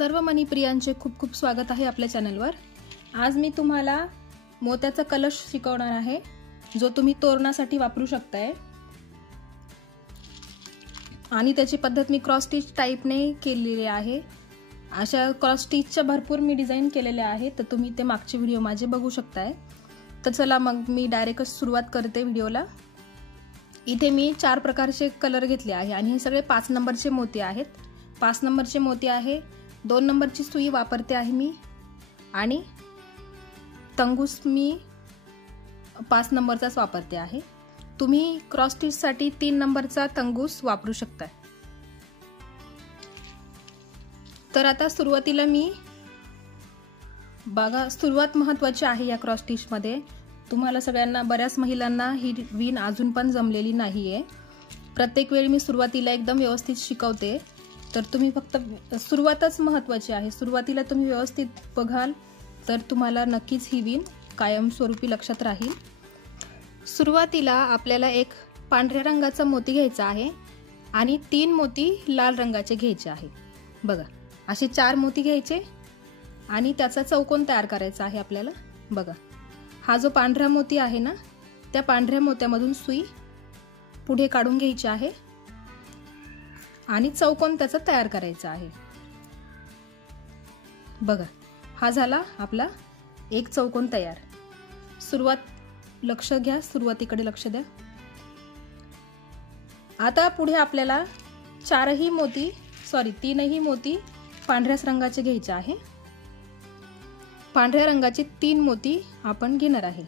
सर्व मनीप्रियांचे खूप खूप स्वागत आहे आपल्या चॅनलवर। आज मी तुम्हाला मोत्याचा कलश शिकवणार आहे जो तुम्ही तोरणासाठी वापरू शकताय आणि त्याची पद्धत मी क्रॉस स्टिच टाइपने केलेली आहे। अशा क्रॉस स्टिचच्या भरपूर मी डिझाइन केलेले आहेत, तर तुम्ही ते मागचे व्हिडिओ माझे बघू शकताय। तर चला मग मी डायरेक्ट सुरुवात करते व्हिडिओला। इथे मी 4 प्रकारचे कलर घेतले आहे आणि हे सगळे 5 नंबरचे मोती आहेत। 5 नंबरचे मोती आहे, 2 नंबरची सुई वापरते आहे मी आणि तंगूस मी 5 नंबरचाच वापरते आहे। तुम्ही क्रॉस स्टिच साठी 3 नंबरचा तंगूस वापरू शकता। तर आता सुरुवातीला मी बघा, सुरुवात महत्त्वाची आहे या क्रॉस स्टिच मध्ये। तुम्हाला सगळ्यांना, बऱ्याच महिलांना ही विण अजून पण जमलेली नाहीये। प्रत्येक वेळी मी सुरुवातीला एकदम व्यवस्थित शिकवते, तर तुम्ही फक्त सुरुवातच महत्त्वाची आहे। सुरुवातीला तुम्ही व्यवस्थित बघाल तर तुम्हाला नक्कीच ही विण कायमस्वरूपी लक्षात राहील। सुरुवातीला आपल्याला एक पांढऱ्या रंगाचा मोती घ्यायचा आहे आणि 3 मोती लाल रंगाचे घ्यायचे आहे। बघा, असे 4 मोती घ्यायचे आणि त्याचा चौकोन तयार करायचा आहे आपल्याला। बघा, हा जो पांढरा मोती आहे ना, त्या पांढऱ्या मोत्यामधून सुई पुढे काढून घ्यायची आहे आणि चौकोन त्याचा तयार करायचा आहे। बघा, हा झाला आपला एक चौकोन तयार। सुरुवात, लक्ष घ्या, सुरुवातीकडे लक्ष द्या। आता पुढे आपल्याला 3ही मोती पांढऱ्याच रंगाचे घ्यायचे आहे। पांढऱ्या रंगाचे 3 मोती आपण घेणार आहे।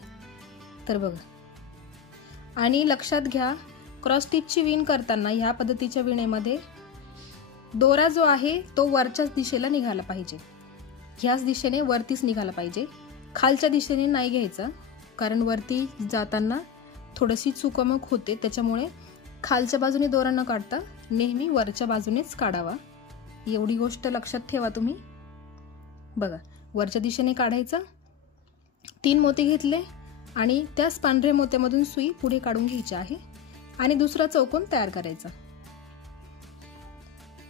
तर बघा, आणि लक्षात घ्या, क्रॉस स्टिचची विण करताना ह्या पद्धतीच्या विणेमध्ये दोरा जो आहे तो वरच्याच दिशेला निघाला पाहिजे। ह्याच दिशेने वरतीच निघाला पाहिजे, खालच्या दिशेने नाही घ्यायचा, कारण वरती जाताना थोडीशी चुकमक होते। त्याच्यामुळे खालच्या बाजूने दोरा न काढता नेहमी वरच्या बाजूनेच काढावा, एवढी गोष्ट लक्षात ठेवा तुम्ही। बघा, वरच्या दिशेने काढायचा, 3 मोती घेतले आणि त्याच पांढऱ्या मोत्यामधून सुई पुढे काढून घ्यायची आहे आणि दुसरा चौकोन तयार करायचा।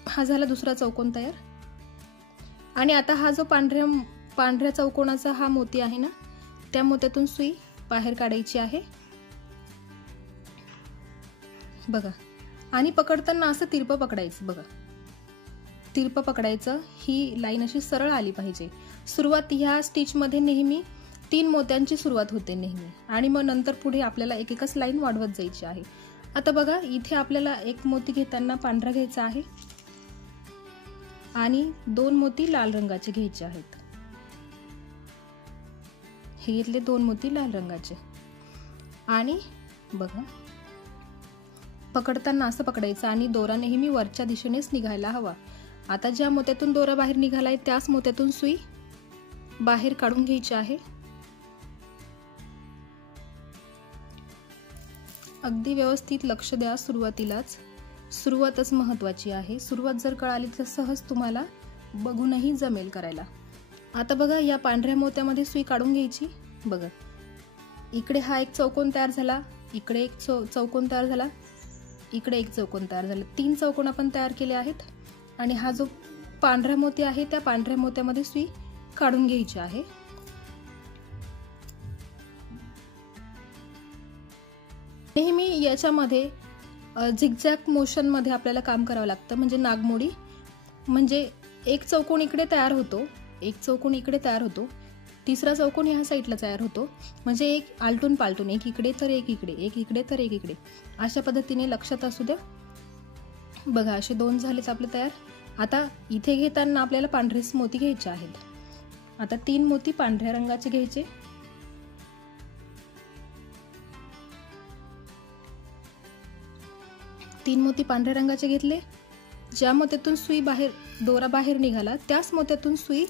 हा झाला दुसरा चौकोन तयार। आणि आता हा जो पांढऱ्या चौकोनाचा हा मोती आहे ना, त्या मोत्यातून सुई बाहेर काढायची आहे। बघा, आणि पकडताना असं तिरपं पकडायचं। बघा, तिरपं पकडायचं, ही लाईन अशी सरळ आली पाहिजे। सुरुवात ह्या स्टिच मध्ये नेहमी 3 मोत्यांची सुरुवात होते नेहमी, आणि मग नंतर पुढे आपल्याला एक एकच लाईन वाढवत जायची आहे। आता बघा, इथे आपल्याला एक मोती घेताना पांढरा घ्यायचा आहे आणि 2 मोती लाल रंगाचे घ्यायचे आहेत। हे घेतले 2 मोती लाल रंगाचे आणि बघा, पकडताना असं पकडायचं आणि दोरा नेहमी वरच्या दिशेनेच निघायला हवा। आता ज्या मोत्यातून दोरा बाहेर निघालाय त्याच मोत्यातून सुई बाहेर काढून घ्यायची आहे। अगदी व्यवस्थित लक्ष द्या, सुरुवातच महत्त्वाची आहे। सुरुवात जर कळाली तर सहज तुम्हाला बघूनही जमेल करायला। आता बघा, या पांढऱ्या मोत्यामध्ये सुई काढून घ्यायची। बघा, इकडे हा एक चौकोन तयार झाला, इकडे एक चौकोन तयार झाला, इकडे एक चौकोन तयार झाला। 3 चौकोन आपण तयार केले आहेत आणि हा जो पांढरा मोती आहे त्या पांढऱ्या मोत्यामध्ये सुई काढून घ्यायची आहे। नेहमी याच्यामध्ये झिगझॅग मोशन मध्ये आपल्याला काम करावं लागतं, म्हणजे नागमोडी, म्हणजे एक चौकोन इकडे तयार होतो, एक चौकोन इकडे तयार होतो, तिसरा चौकोन ह्या साईडला तयार होतो, म्हणजे एक आलटून पालटून, एक इकडे तर एक इकडे, एक इकडे तर एक इकडे, अशा पद्धतीने लक्षात असू द्या। बघा, असे 2 झालेच आपले तयार। आता इथे घेताना आपल्याला पांढरेच मोती घ्यायचे आहेत। आता 3 मोती पांढऱ्या रंगाचे घ्यायचे, 3 मोती पांढऱ्या रंगाचे घेतले। ज्या मोत्यातून सुई बाहेर, दोरा बाहेर निघाला त्याच मोत्यातून सुई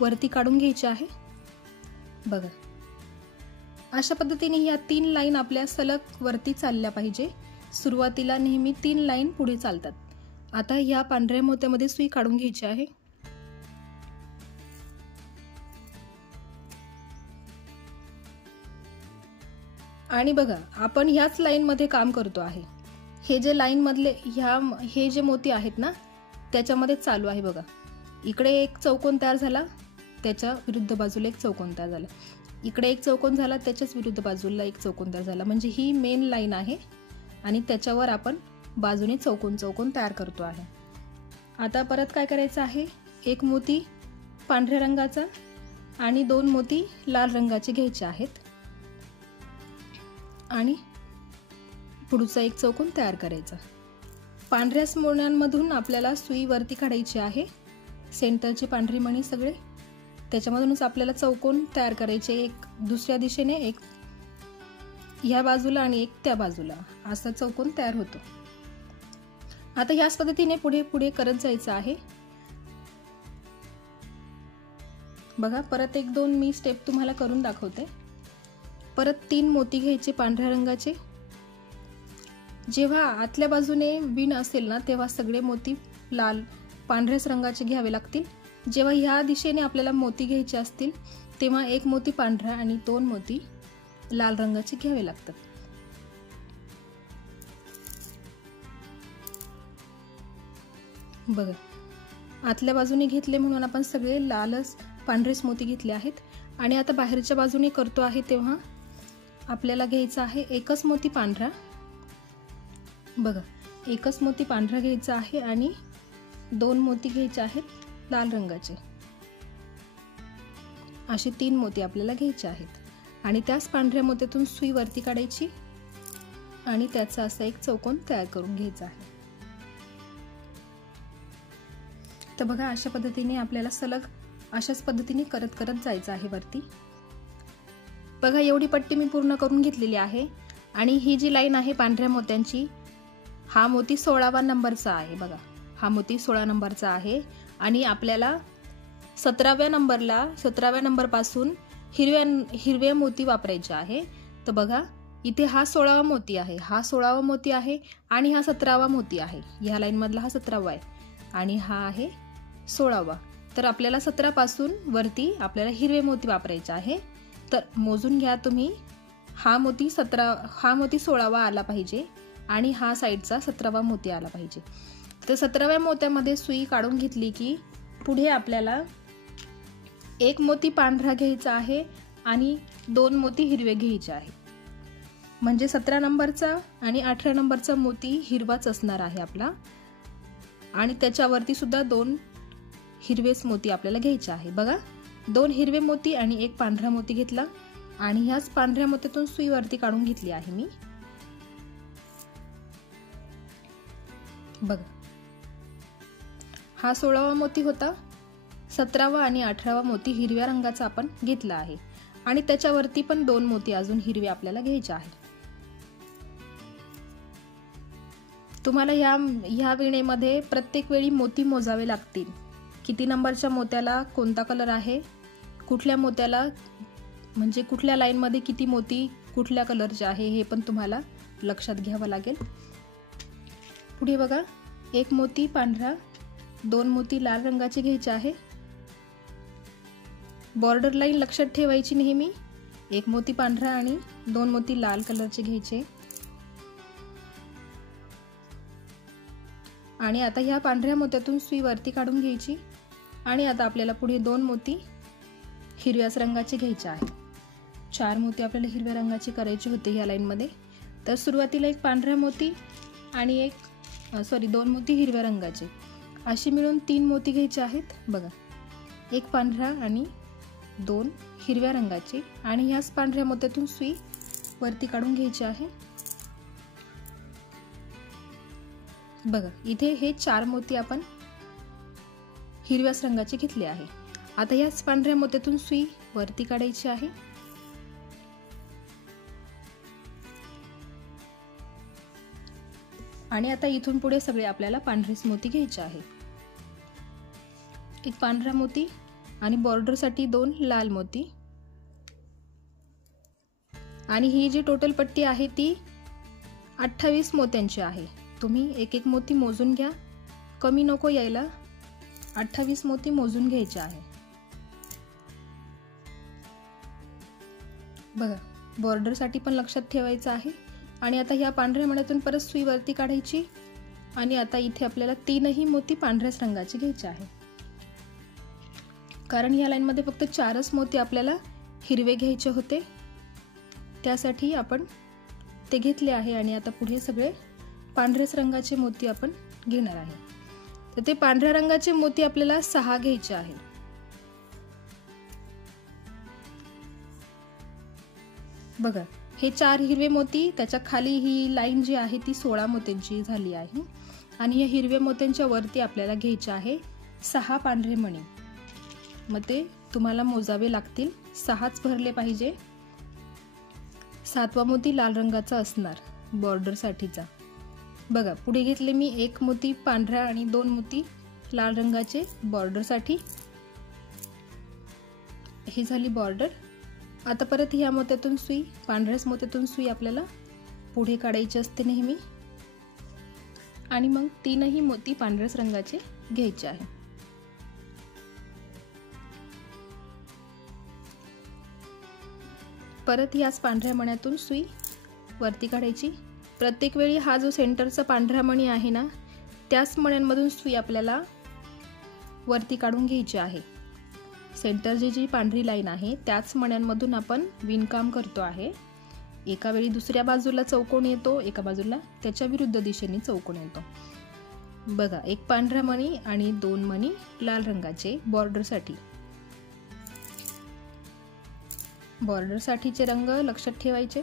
वरती काढून घ्यायची आहे। बघा, अशा पद्धतीने ह्या 3 लाईन आपल्या सलग वरती चालल्या पाहिजे। सुरुवातीला नेहमी 3 लाईन पुढे चालतात। आता ह्या पांढऱ्या मोत्यामध्ये सुई काढून घ्यायची आहे। आणि बघा, आपण ह्याच लाईन मध्ये काम करतो आहे। हे जे लाईन मधले हे जे मोती आहेत ना, त्याच्यामध्ये चालू आहे। बघा, इकडे एक चौकोन तयार झाला, त्याच्या विरुद्ध बाजूला एक चौकोन तयार झाला, इकडे एक चौकोन झाला, त्याच्याच विरुद्ध बाजूला एक चौकोन तयार झाला. म्हणजे ही मेन लाईन आहे आणि त्याच्यावर आपण बाजूने चौकोन चौकोन तयार करतो आहे. आता परत काय करायचं आहे, एक मोती पांढऱ्या रंगाचा आणि 2 मोती लाल रंगाचे घ्यायचे आहेत आणि पुढचा एक चौकोन तयार करायचा. पांढऱ्या मोण्यांमधून आपल्याला सुई वरती काढायची आहे, सेंटरची पांढरी मणी सगळे, त्याच्यामधूनच आपल्याला चौकोन तयार करायचे. एक दुसऱ्या दिशेने, एक ह्या बाजूला आणि एक त्या बाजूला, असा चौकोन तयार होतो. आता ह्याच पद्धतीने पुढे पुढे करत जायचं आहे. बघा, परत 1-2 मी स्टेप तुम्हाला करून दाखवते. परत 3 मोती घ्यायचे पांढऱ्या रंगाचे. जेव्हा आतल्या बाजूने विण असेल ना, तेव्हा सगळे मोती लाल पांढऱ्याच रंगाचे घ्यावे लागतील. जेव्हा ह्या दिशेने आपल्याला मोती घ्यायचे असतील तेव्हा 1 मोती पांढरा आणि 2 मोती लाल रंगाचे घ्यावे लागतात. बघा, आतल्या बाजूने घेतले म्हणून आपण सगळे लालच पांढरेच मोती घेतले आहेत. आणि आता बाहेरच्या बाजूने करतो आहे तेव्हा आपल्याला घ्यायचा आहे एकच मोती पांढरा. बघा, एकच मोती पांढरा घ्यायचा आहे आणि 2 मोती घ्यायचे आहेत लाल रंगाचे. असे 3 मोती आपल्याला घ्यायचे आहेत आणि त्याच पांढऱ्या मोत्यातून सुई वरती काढायची आणि त्याचा असा एक चौकोन तयार करून घ्यायचा आहे. तर बघा, अशा पद्धतीने आपल्याला सलग अशाच पद्धतीने करत करत जायचं आहे वरती. बघा, एवढी पट्टी मी पूर्ण करून घेतलेली आहे आणि ही जी लाईन आहे पांढऱ्या मोत्यांची, हा मोती 16वा नंबरचा आहे. बघा, हा मोती 16 नंबरचा आहे आणि आपल्याला 17व्या नंबरपासून हिरवे मोती वापरायचे आहे. तर बघा, इथे हा 16वा मोती आहे, हा 16वा मोती आहे आणि हा 17वा मोती आहे. ह्या लाईन मधला हा 17वा आहे आणि हा आहे 16वा. तर आपल्याला 17 पासून वरती आपल्याला हिरवे मोती वापरायचे आहे. तर मोजून घ्या तुम्ही, हा मोती 16वा आला पाहिजे आणि हा साईडचा 17वा मोती आला पाहिजे. तर 17व्या मोत्यामध्ये सुई काढून घेतली की पुढे आपल्याला 1 मोती पांढरा घ्यायचा आहे आणि 2 मोती हिरवे घ्यायचे आहे. म्हणजे 17 नंबरचा आणि 18 नंबरचा मोती हिरवाच असणार आहे आपला आणि त्याच्यावरती सुद्धा 2 हिरवेच मोती आपल्याला घ्यायचे आहे. बघा, 2 हिरवे मोती आणि 1 पांढरा मोती घेतला आणि ह्याच पांढऱ्या मोत्यातून सुई वरती काढून घेतली आहे मी. बघा, हा 16वा मोती होता, 17वा आणि 18वा मोती हिरव्या रंगाचा आपण घेतला आहे आणि त्याच्यावरती पण 2 मोती अजून हिरवे आपल्याला घ्यायचे आहे. तुम्हाला ह्या विणेमध्ये प्रत्येक वेळी मोती मोजावे लागतील. किती नंबरच्या मोत्याला कोणता कलर आहे, कुठल्या मोत्याला म्हणजे कुठल्या लाईन मध्ये किती मोती कुठल्या कलरचे आहे हे पण तुम्हाला लक्षात घ्यावं लागेल. पुढे बघा, 1 मोती पांढरा, 2 मोती लाल रंगाचे घ्यायचे आहे. बॉर्डर लाईन लक्षात ठेवायची नेहमी. 1 मोती पांढरा आणि 2 मोती लाल कलरचे घ्यायचे. आणि आता ह्या पांढऱ्या मोत्यातून सुई वरती काढून घ्यायची आणि आता आपल्याला पुढे 2 मोती हिरव्याच रंगाचे घ्यायचे आहेत. 4 मोती आपल्याला हिरव्या रंगाचे करायचे होते ह्या लाईन मध्ये. तर सुरुवातीला 1 पांढरा मोती आणि 2 मोती हिरव्या रंगाचे, असे मिळून 3 मोती घ्यायचे आहेत. बघा, 1 पांढरा आणि 2 हिरव्या रंगाचे आणि ह्याच पांढऱ्या मोत्यातून सुई वरती काढून घ्यायची आहे. बघा, इथे हे 4 मोती आपण हिरव्याच रंगाचे घेतले आहे. आता याच पांढऱ्या मोत्यातून सुई वरती काढायची आहे आणि आता इथून पुढे सगळे आपल्याला पांढरेच मोती घ्यायचे आहे. 1 पांढरा मोती आणि बॉर्डर साठी 2 लाल मोती. आणि ही जी टोटल पट्टी आहे ती 28 मोत्यांची आहे. तुम्ही 1-1 मोती मोजून घ्या, कमी नको यायला. 28 मोती मोजून घ्यायचे आहे. बघा, बॉर्डर साठी पण लक्षात ठेवायचं आहे. आणि आता ह्या पांढऱ्या मण्यातून परत सुई वरती काढायची आणि आता इथे आपल्याला 3ही मोती पांढऱ्याच रंगाचे घ्यायचे आहे. कारण या लाईनमध्ये फक्त 4च मोती आपल्याला हिरवे घ्यायचे होते, त्यासाठी आपण ते घेतले आहे. आणि आता पुढे सगळे पांढऱ्याच रंगाचे मोती आपण घेणार आहे. तर ते पांढऱ्या रंगाचे मोती आपल्याला 6 घ्यायचे आहे. बघा, हे 4 हिरवे मोती, त्याच्या खाली ही लाईन जी आहे ती 16 मोत्यांची झाली आहे. आणि या हिरव्या मोत्यांच्या वरती आपल्याला घ्यायचे आहे 6 पांढरे मणी. मग ते तुम्हाला मोजावे लागतील, 6च भरले पाहिजे. 7वा मोती लाल रंगाचा असणार बॉर्डर साठीचा. बघा, पुढे घेतले मी 1 मोती पांढरा आणि 2 मोती लाल रंगाचे बॉर्डर साठी. ही झाली बॉर्डर. आता परत ह्या मोत्यातून सुई, पांढऱ्याच मोत्यातून सुई आपल्याला पुढे काढायची असते नेहमी. आणि मग 3ही मोती पांढऱ्याच रंगाचे घ्यायचे आहे. परत याच पांढऱ्या मण्यातून सुई वरती काढायची. प्रत्येक वेळी हा जो सेंटरचा पांढरा मणी आहे ना, त्याच मण्यांमधून सुई आपल्याला वरती काढून घ्यायची आहे. सेंटरची जी पांढरी लाईन आहे त्याच मण्यांमधून आपण विणकाम करतो आहे. एका वेळी दुसऱ्या बाजूला चौकोन येतो, एका बाजूला त्याच्या विरुद्ध दिशेने चौकोन येतो. बघा, 1 पांढरा मणी आणि 2 मणी लाल रंगाचे बॉर्डर साठी. बॉर्डर साठीचे रंग लक्षात ठेवायचे.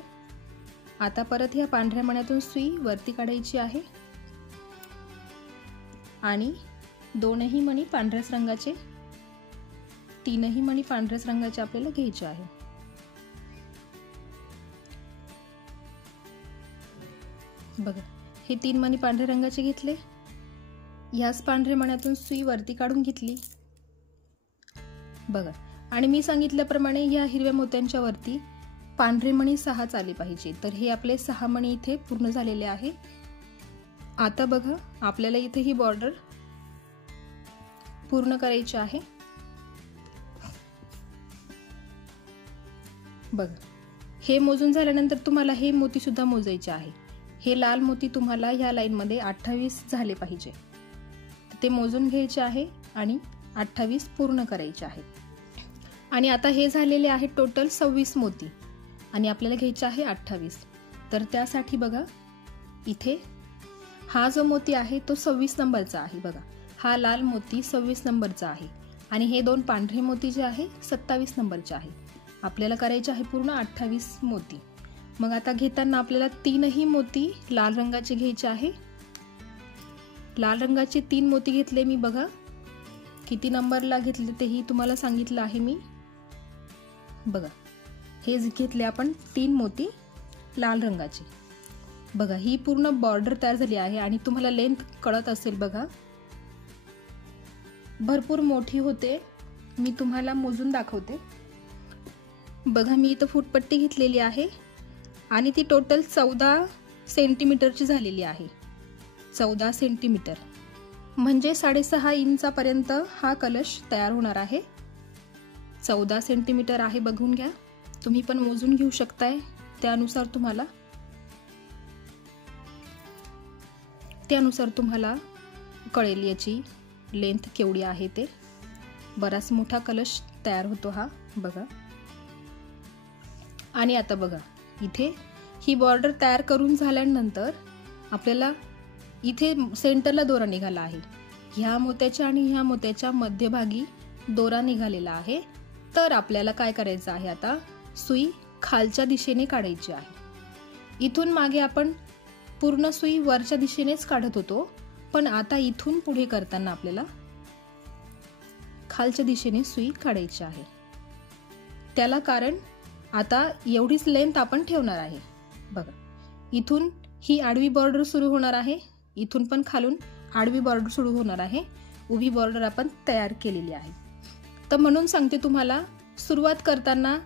आता परत ह्या पांढऱ्या मण्यातून सुई वरती काढायची आहे आणि 2ही मणी पांढऱ्याच रंगाचे, 3ही मणी पांढऱ्याच रंगाचे आपल्याला घ्यायचे आहे. बघा, हे 3 मणी पांढऱ्या रंगाचे घेतले. ह्याच पांढऱ्या मण्यातून सुई वरती काढून घेतली. बघा, आणि मी सांगितल्याप्रमाणे या हिरव्या मोत्यांच्या वरती पांढरे मणी 6च आले पाहिजे. तर हे आपले 6 मणी इथे पूर्ण झालेले आहे. आता बघा, आपल्याला इथे ही बॉर्डर पूर्ण करायची आहे. बघा, हे मोजून झाल्यानंतर तुम्हाला हे मोती सुद्धा मोजायचे आहे. हे लाल मोती तुम्हाला ह्या लाईन मध्ये 28 झाले पाहिजे. ते मोजून घ्यायचे आहे आणि 28 पूर्ण करायचे आहेत. आणि आता हे झालेले आहे टोटल 26 मोती आणि आपल्याला घ्यायचे आहे 28. तर त्यासाठी बघा, इथे हा जो मोती आहे तो 26 नंबरचा आहे. बघा, हा लाल मोती 26 नंबरचा आहे आणि हे 2 पांढरे मोती जे आहे 27 नंबरचे आहे. आपल्याला करायचे आहे पूर्ण 28 मोती. मग आता घेताना आपल्याला 3ही मोती लाल रंगाचे घ्यायचे आहे. लाल रंगाचे 3 मोती घेतले मी. बघा, किती नंबरला घेतले तेही तुम्हाला सांगितलं आहे मी. बघा, हे घेतले आपण 3 मोती लाल रंगाचे. बघा, ही पूर्ण बॉर्डर तयार झाली आहे आणि तुम्हाला लेंथ कळत असेल. बघा, भरपूर मोठी होते. मी तुम्हाला मोजून दाखवते. बघा, मी इथं फूटपट्टी घेतलेली आहे आणि ती टोटल 14 सेंटीमीटरची झालेली आहे. 14 सेंटीमीटर म्हणजे 6.5 इंचापर्यंत हा कलश तयार होणार आहे. 14 सेंटीमीटर आहे, बघून घ्या. तुम्ही पण मोजून घेऊ शकताय, त्यानुसार तुम्हाला कळेल याची लेंथ केवढी आहे ते. बराच मोठा कलश तयार होतो हा. बघा, आणि आता बघा, इथे ही बॉर्डर तयार करून झाल्यानंतर आपल्याला इथे सेंटरला दोरा निघाला आहे. ह्या मोत्याच्या आणि ह्या मोत्याच्या मध्यभागी दोरा निघालेला आहे. तर आपल्याला काय करायचं आहे, आता सुई खालच्या दिशेने काढायची आहे. इथून मागे आपण पूर्ण सुई वरच्या दिशेनेच काढत होतो, पण आता इथून पुढे करताना आपल्याला खालच्या दिशेने सुई काढायची आहे. त्याला कारण आता एवढीच लेंथ आपण ठेवणार आहे. बघा, इथून ही आडवी बॉर्डर सुरू होणार आहे, इथून पण खालून आडवी बॉर्डर सुरू होणार आहे. उभी बॉर्डर आपण तयार केलेली आहे. तर म्हणून सांगते तुम्हाला, सुरुवात करताना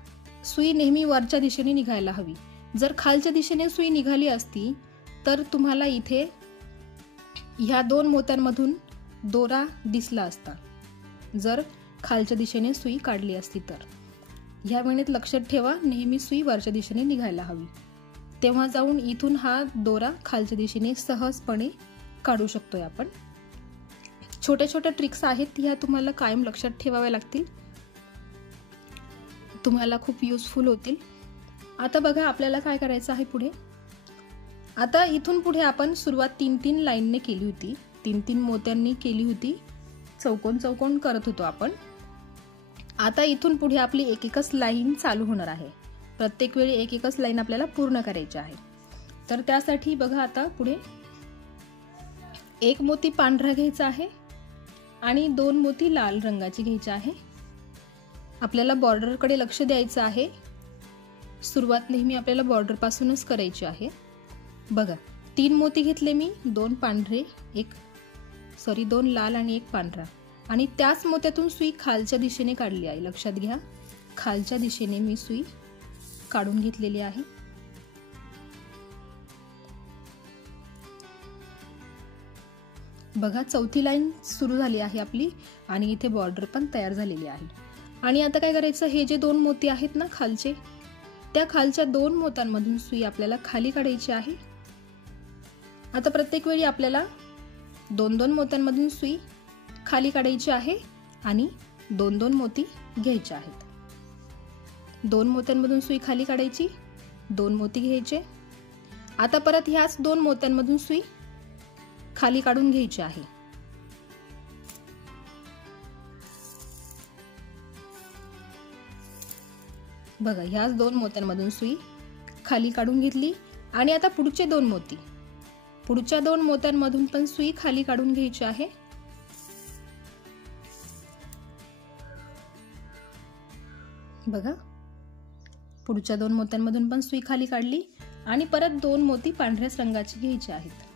सुई नेहमी वरच्या दिशेने निघायला हवी. जर खालच्या दिशेने सुई निघाली असती तर तुम्हाला इथे ह्या 2 मोत्यांमधून दोरा दिसला असता, जर खालच्या दिशेने सुई काढली असती तर. ह्या वेळेत लक्षात ठेवा, नेहमी सुई वरच्या दिशेने निघायला हवी. तेव्हा जाऊन इथून हा दोरा खालच्या दिशेने सहजपणे काढू शकतोय आपण. छोट्या छोट्या ट्रिक्स आहेत, ह्या तुम्हाला कायम लक्षात ठेवाव्या लागतील. तुम्हाला खूप युजफुल होतील। आता बघा आपल्याला काय करायचं आहे पुढे। आता इथून पुढे आपण सुरुवात 3-3 लाईनने केली होती, 3-3 मोत्यांनी केली होती, चौकोन चौकोन करत होतो आपण। आता इथून पुढे आपली एक एकच लाईन चालू होणार आहे, प्रत्येक वेळी एक एकच लाईन आपल्याला पूर्ण करायची आहे। तर त्यासाठी बघा आता पुढे एक मोती पांढरा घ्यायचा आहे आणि 2 मोती लाल रंगाची घ्यायची आहे। आपल्याला बॉर्डर कडे लक्ष द्यायचं आहे, सुरुवात नेहमी आपल्याला बॉर्डर पासूनच करायची आहे। बघा 3 मोती घेतले मी, 2 पांढरे 2 लाल आणि 1 पांढरा, आणि त्याच मोत्यातून सुई खालच्या दिशेने काढली आहे। लक्षात घ्या, खालच्या दिशेने मी सुई काढून घेतलेली आहे। बघा चौथी लाईन सुरू झाली आहे आपली आणि इथे बॉर्डर पण तयार झालेली आहे। आणि आता काय करायचं, हे जे 2 मोती आहेत ना खालचे, त्या खालच्या 2 मोत्यांमधून सुई आपल्याला खाली काढायची आहे। आता प्रत्येक वेळी आपल्याला 2-2 मोत्यांमधून सुई खाली काढायची आहे आणि 2-2 मोती घ्यायचे आहेत। 2 मोत्यांमधून सुई खाली काढायची, 2 मोती घ्यायचे। आता परत ह्याच 2 मोत्यांमधून सुई खाली काढून घ्यायची आहे। बघा ह्याच 2 मोत्यांमधून सुई खाली काढून घेतली आणि आता पुढचे 2 मोती, पुढच्या 2 मोत्यांमधून पण सुई खाली काढून घ्यायची आहे। बघा पुढच्या 2 मोत्यांमधून पण सुई खाली काढली आणि परत 2 मोती पांढऱ्या रंगाची घ्यायचे आहेत।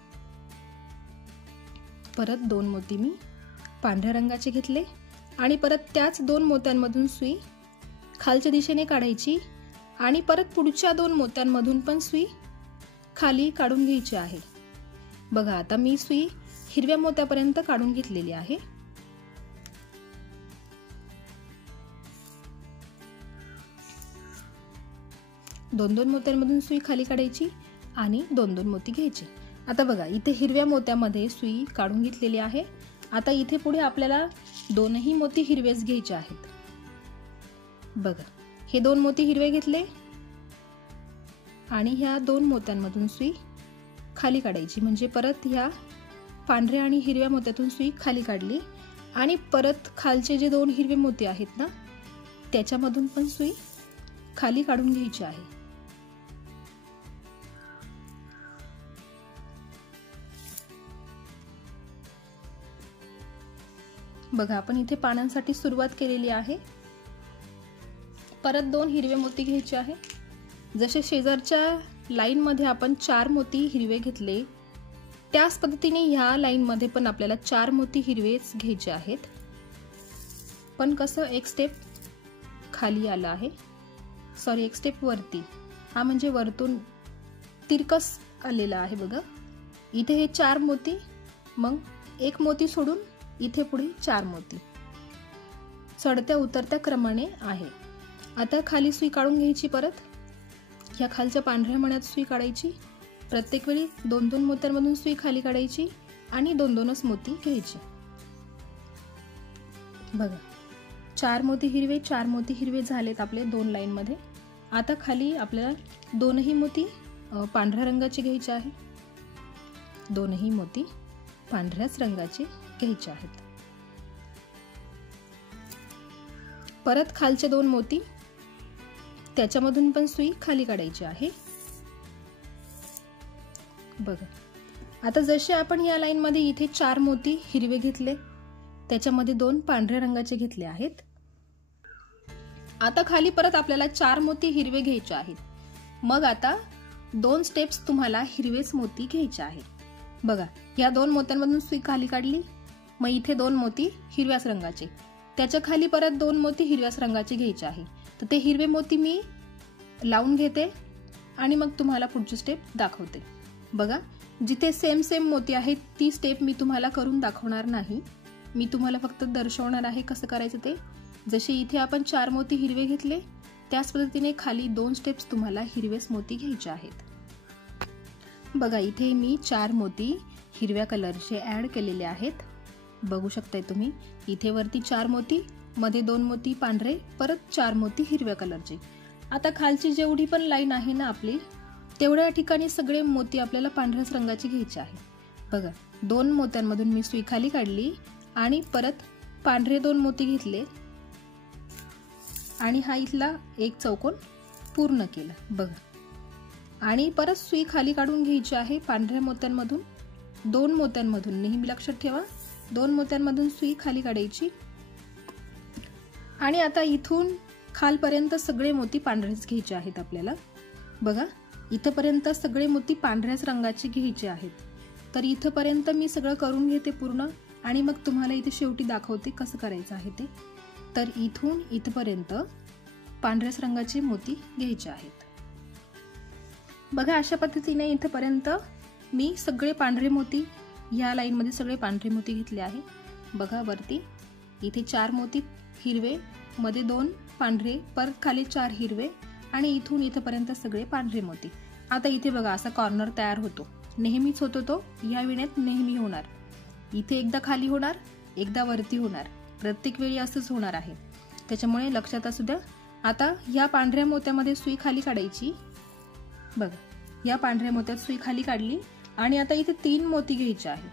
परत 2 मोती मी पांढऱ्या रंगाचे घेतले आणि परत त्याच 2 मोत्यांमधून सुई खालच्या दिशेने काढायची आणि परत पुढच्या 2 मोत्यांमधून पण सुई खाली काढून घ्यायची आहे। बघा आता मी सुई हिरव्या मोत्यापर्यंत काढून घेतलेली आहे। दोन 2 मोत्यांमधून सुई खाली काढायची आणि 2-2 मोती घ्यायचे। आता बघा इथे हिरव्या मोत्यामध्ये सुई काढून घेतलेली आहे। आता इथे पुढे आपल्याला 2ही मोती हिरवेच घ्यायचे आहेत। बघा हे 2 मोती हिरवे घेतले आणि ह्या 2 मोत्यांमधून सुई खाली काढायची, म्हणजे परत ह्या पांढऱ्या आणि हिरव्या मोत्यातून सुई खाली काढली आणि परत खालचे जे 2 हिरवे मोती आहेत ना त्याच्यामधून पण सुई खाली काढून घ्यायची आहे। बघा आपण इथे पानांसाठी सुरुवात केलेली आहे। परत 2 हिरवे मोती घ्यायचे आहे। जसे शेजारच्या लाईन मध्ये आपण 4 मोती हिरवे घेतले, त्याच पद्धतीने ह्या लाईन मध्ये पण आपल्याला 4 मोती हिरवेच घ्यायचे आहेत। पण कसं एक स्टेप खाली आला आहे, एक स्टेप वरती, हा म्हणजे वरतून तिरकस आलेला आहे। बघा इथे हे 4 मोती, मग 1 मोती सोडून इथे पुढे 4 मोती चढत्या उतरत्या क्रमाने आहे। आता खाली सुई काढून घ्यायची, परत ह्या खालच्या पांढऱ्या मण्यात सुई काढायची, प्रत्येक वेळी 2-2 मोत्यांमधून सुई खाली काढायची आणि 2-2च मोती घ्यायचे। बघा 4 मोती हिरवे, 4 मोती हिरवे झालेत आपले 2 लाईन मध्ये। आता खाली आपल्याला 2ही मोती पांढऱ्या रंगाची घ्यायची आहे, 2ही मोती पांढऱ्याच रंगाची घ्यायचे आहेत। परत खालचे 2 मोती त्याच्यामधून पण सुई खाली काढायची आहे। बघा आता जसे आपण या लाईन मध्ये इथे 4 मोती हिरवे घेतले, त्याच्यामध्ये 2 पांढऱ्या रंगाचे घेतले आहेत। आता खाली परत आपल्याला 4 मोती हिरवे घ्यायचे आहेत। मग आता 2 स्टेप्स तुम्हाला हिरवेच मोती घ्यायचे आहेत। बघा या 2 मोत्यांमधून सुई खाली काढली, मग इथे 2 मोती हिरव्याच रंगाचे, त्याच्या खाली परत 2 मोती हिरव्याच रंगाचे घ्यायचे आहे। तर ते हिरवे मोती मी लावून घेते आणि मग तुम्हाला पुढची स्टेप दाखवते। बघा जिथे सेम मोती आहेत ती स्टेप मी तुम्हाला करून दाखवणार नाही, मी तुम्हाला फक्त दर्शवणार आहे कसं करायचं ते। जसे इथे आपण 4 मोती हिरवे घेतले, त्याच पद्धतीने खाली 2 स्टेप्स तुम्हाला हिरवेच मोती घ्यायचे आहेत। बघा इथे मी 4 मोती हिरव्या कलरचे ऍड केलेले आहेत, बघू शकताय तुम्ही। इथे वरती 4 मोती मध्ये 2 मोती पांढरे, परत 4 मोती हिरव्या कलरचे. आता खालची जेवढी पण लाईन आहे ना आपली, तेवढ्या ठिकाणी सगळे मोती आपल्याला पांढऱ्याच रंगाचे घ्यायचे आहे. बघा 2 मोत्यांमधून मी सुई खाली काढली आणि परत पांढरे 2 मोती घेतले आणि हा इथला एक चौकोन पूर्ण केला. बघा आणि परत सुई खाली काढून घ्यायची आहे पांढऱ्या मोत्यांमधून. 2 मोत्यांमधून, नेहमी लक्षात ठेवा, 2 मोत्यांमधून सुई खाली काढायची आणि आता इथून खालपर्यंत सगळे मोती पांढरेच घ्यायचे आहेत आपल्याला. बघा इथपर्यंत सगळे मोती पांढऱ्याच रंगाचे घ्यायचे आहेत. तर इथपर्यंत मी सगळं करून घेते पूर्ण आणि मग तुम्हाला इथे शेवटी दाखवते कसं करायचं आहे ते. तर इथून इथपर्यंत पांढऱ्याच रंगाचे मोती घ्यायचे आहेत. बघा अशा पद्धतीने इथपर्यंत मी सगळे पांढरे मोती, या लाईनमध्ये सगळे पांढरे मोती घेतले आहे. बघा वरती इथे 4 मोती हिरवे, मध्ये 2 पांढरे, परत खाली 4 हिरवे आणि इथून इथपर्यंत सगळे पांढरे मोती. आता इथे बघा असा कॉर्नर तयार होतो, नेहमीच होतो तो, या विण्यात नेहमी होणार. इथे एकदा खाली होणार, एकदा वरती होणार, प्रत्येक वेळी असंच होणार आहे, त्याच्यामुळे लक्षात असू द्या. आता या पांढऱ्या मोत्यामध्ये सुई खाली काढायची. बघा या पांढऱ्या मोत्यात सुई खाली काढली आणि आता इथे 3 मोती घ्यायचे आहे.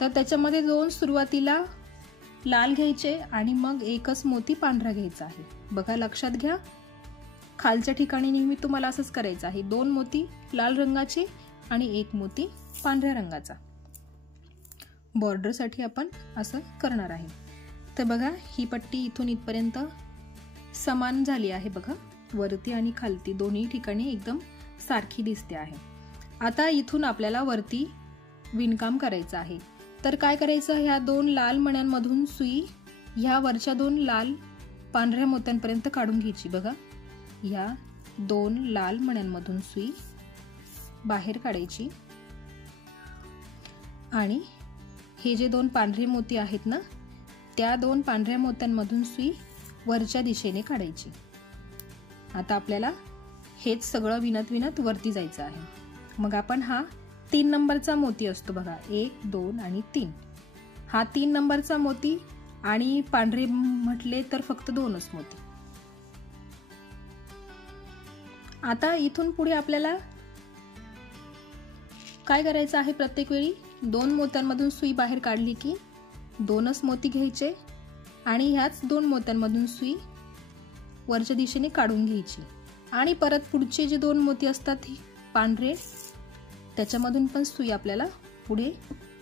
तर त्याच्यामध्ये 2 सुरुवातीला लाल घ्यायचे आणि मग एकच मोती पांढरा घ्यायचा आहे. बघा लक्षात घ्या, खालच्या ठिकाणी नेहमी तुम्हाला असंच करायचं आहे. 2 मोती लाल रंगाचे आणि 1 मोती पांढऱ्या रंगाचा. बॉर्डरसाठी आपण असं करणार आहे. तर बघा ही पट्टी इथून इथपर्यंत समान झाली आहे. बघा वरती आणि खालती दोन्ही ठिकाणी एकदम सारखी दिसते आहे. आता इथून आपल्याला वरती विणकाम करायचं आहे. तर काय करायचं, ह्या 2 लाल मण्यांमधून सुई ह्या वरच्या 2 लाल पांढऱ्या मोत्यांपर्यंत काढून घ्यायची. बघा या 2 लाल मण्यांमधून सुई बाहेर काढायची आणि हे जे 2 पांढरे मोती आहेत ना, त्या 2 पांढऱ्या मोत्यांमधून सुई वरच्या दिशेने काढायची. आता आपल्याला हेच सगळं विणत विणत वरती जायचं आहे. मग आपण हा 3 नंबरचा मोती असतो बघा, 1 2 आणि 3, हा 3 नंबरचा मोती आणि पांढरे म्हटले तर फक्त 2च मोती. आता इथून पुढे आपल्याला काय करायचं आहे, प्रत्येक वेळी 2 मोत्यांमधून सुई बाहेर काढली की 2च मोती घ्यायचे आणि ह्याच 2 मोत्यांमधून सुई वरच्या दिशेने काढून घ्यायची आणि परत पुढचे जे 2 मोती असतात पांढरे, त्याच्यामधून पण सुई आपल्याला पुढे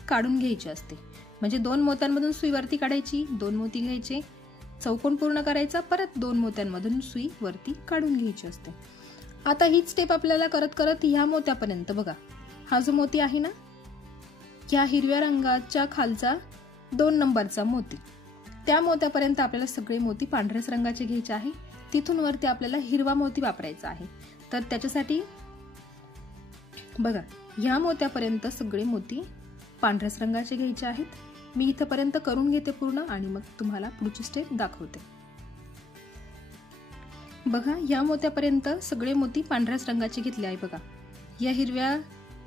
काढून घ्यायची असते. म्हणजे 2 मोत्यांमधून सुई वरती काढायची, 2 मोती घ्यायचे, चौकोन पूर्ण करायचा, परत 2 मोत्यांमधून सुई वरती काढून घ्यायची असते. आता हीच स्टेप आपल्याला करत करत ह्या मोत्यापर्यंत, बघा हा जो मोती आहे ना, ह्या हिरव्या रंगाच्या खालचा 2 नंबरचा मोती, त्या मोत्यापर्यंत आपल्याला सगळे मोती पांढऱ्याच रंगाचे घ्यायचे आहे. तिथून वरती आपल्याला हिरवा मोती वापरायचा आहे. तर त्याच्यासाठी बघा ह्या मोत्यापर्यंत सगळे मोती पांढऱ्याच रंगाचे घ्यायचे आहेत. मी इथपर्यंत करून घेते पूर्ण आणि मग तुम्हाला पुढची स्टेप दाखवते. बघा या मोत्यापर्यंत सगळे मोती पांढऱ्याच रंगाचे घेतले आहे. बघा या हिरव्या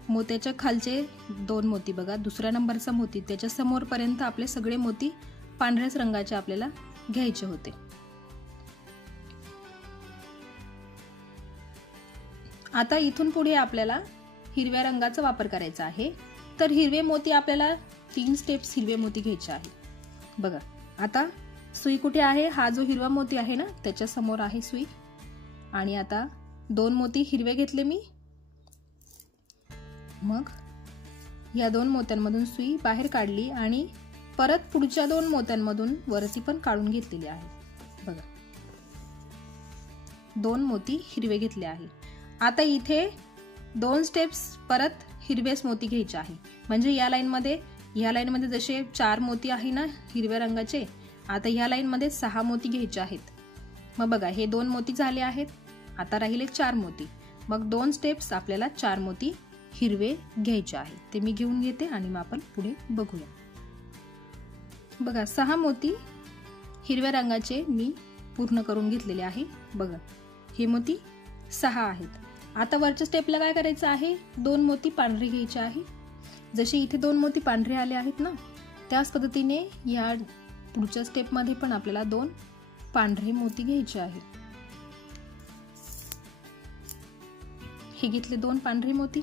मोत्याच्या खालचे 2 मोती, बघा दुसऱ्या नंबरचा मोती, त्याच्या समोर पर्यंत आपले सगळे मोती पांढऱ्याच रंगाचे आपल्याला घ्यायचे होते. आता इथून पुढे आपल्याला हिरव्या रंगाचा वापर करायचा आहे. तर हिरवे मोती आपल्याला 3 स्टेप्स हिरवे मोती घ्यायचे आहे. बघा आता सुई कुठे आहे, हा जो हिरवा मोती आहे ना त्याच्या समोर आहे सुई आणि आता 2 मोती हिरवे घेतले मी. मग या 2 मोत्यांमधून सुई बाहेर काढली आणि परत पुढच्या 2 मोत्यांमधून वरती पण काढून घेतलेली आहे. बघा 2 मोती हिरवे घेतले आहे. आता इथे 2 स्टेप्स परत हिरवेच मोती घ्यायचे आहे. म्हणजे या लाईनमध्ये जसे 4 मोती आहे ना हिरव्या रंगाचे, आता या लाईनमध्ये 6 मोती घ्यायचे आहेत. मग बघा हे 2 मोती झाले आहेत, आता राहिले 4 मोती. मग 2 स्टेप्स आपल्याला 4 मोती हिरवे घ्यायचे आहे. ते मी घेऊन घेते आणि मग आपण पुढे बघूया. बघा 6 मोती हिरव्या रंगाचे मी पूर्ण करून घेतलेले आहे. बघा हे मोती 6 आहेत. आता वरच्या स्टेपला काय करायचं आहे, 2 मोती पांढरे घ्यायचे आहे. जसे इथे 2 मोती पांढरे आले आहेत ना, त्याच पद्धतीने या पुढच्या स्टेपमध्ये पण आपल्याला 2 पांढरे मोती घ्यायचे आहेत. हे घेतले 2 पांढरे मोती.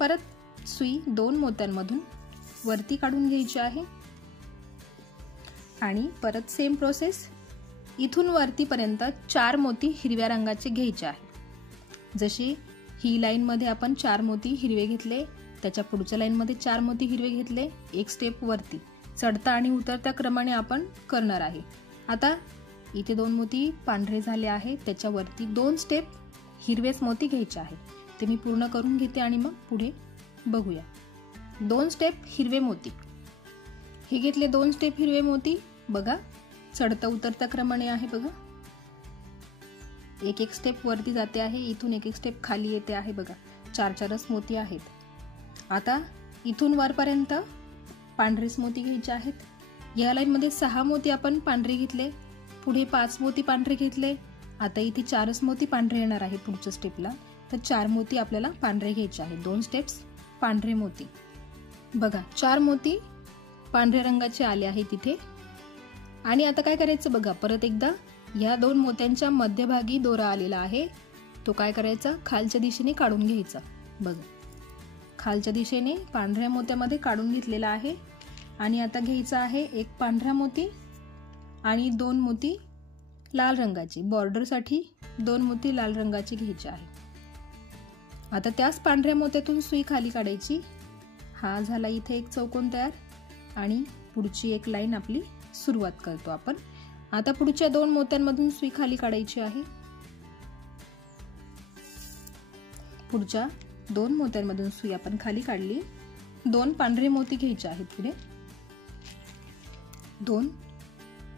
परत सुई 2 मोत्यांमधून वरती काढून घ्यायची आहे आणि परत सेम प्रोसेस इथून वरतीपर्यंत 4 मोती हिरव्या रंगाचे घ्यायचे आहे. जशी ही लाईन मध्ये आपण 4 मोती हिरवे घेतले, त्याच्या पुढच्या लाईन मध्ये 4 मोती हिरवे घेतले. एक स्टेप वरती चढता आणि उतरत्या क्रमाने आपण करणार आहे. आता इथे 2 मोती पांढरे झाले आहे, त्याच्यावरती 2 स्टेप हिरवेच मोती घ्यायचे आहेत. ते मी पूर्ण करून घेते आणि मग पुढे बघूया. 2 स्टेप हिरवे मोती. हे घेतले 2 स्टेप हिरवे मोती. बघा चढता उतरत्या क्रमाने आहे. बघा एक स्टेप वरती जाते आहे, इथून एक स्टेप खाली येते आहे. बघा 4 मोती आहेत. आता इथून वरपर्यंत पांढरेच मोती घ्यायचे आहेत. या लाईन मध्ये 6 मोती आपण पांढरे घेतले, पुढे 5 मोती पांढरे घेतले. आता इथे 4 मोती पांढरे येणार आहे पुढच्या स्टेपला, तर 4 मोती आपल्याला पांढरे घ्यायचे आहेत. 2 स्टेप्स पांढरे मोती. बघा 4 मोती पांढऱ्या रंगाचे आले आहेत तिथे. आणि आता काय करायचं बघा, परत एकदा या 2 मोत्यांच्या मध्यभागी दोरा आलेला आहे, तो काय करायचा खालच्या दिशेने काढून घ्यायचा. बघा खालच्या दिशेने पांढऱ्या मोत्यामध्ये काढून घेतलेला आहे. आणि आता घ्यायचा आहे एक पांढरा मोती आणि 2 मोती लाल रंगाची, बॉर्डरसाठी 2 मोती लाल रंगाची घ्यायचे आहे. आता त्याच पांढऱ्या मोत्यातून सुई खाली काढायची. हा झाला इथे एक चौकोन तयार आणि पुढची एक लाईन आपली सुरुवात करतो आपण. आता पुढच्या 2 मोत्यांमधून सुई खाली काढायची आहे. पुढच्या 2 मोत्यांमधून सुई आपण खाली काढली. 2 पांढरे मोती घ्यायचे आहेत. पुढे 2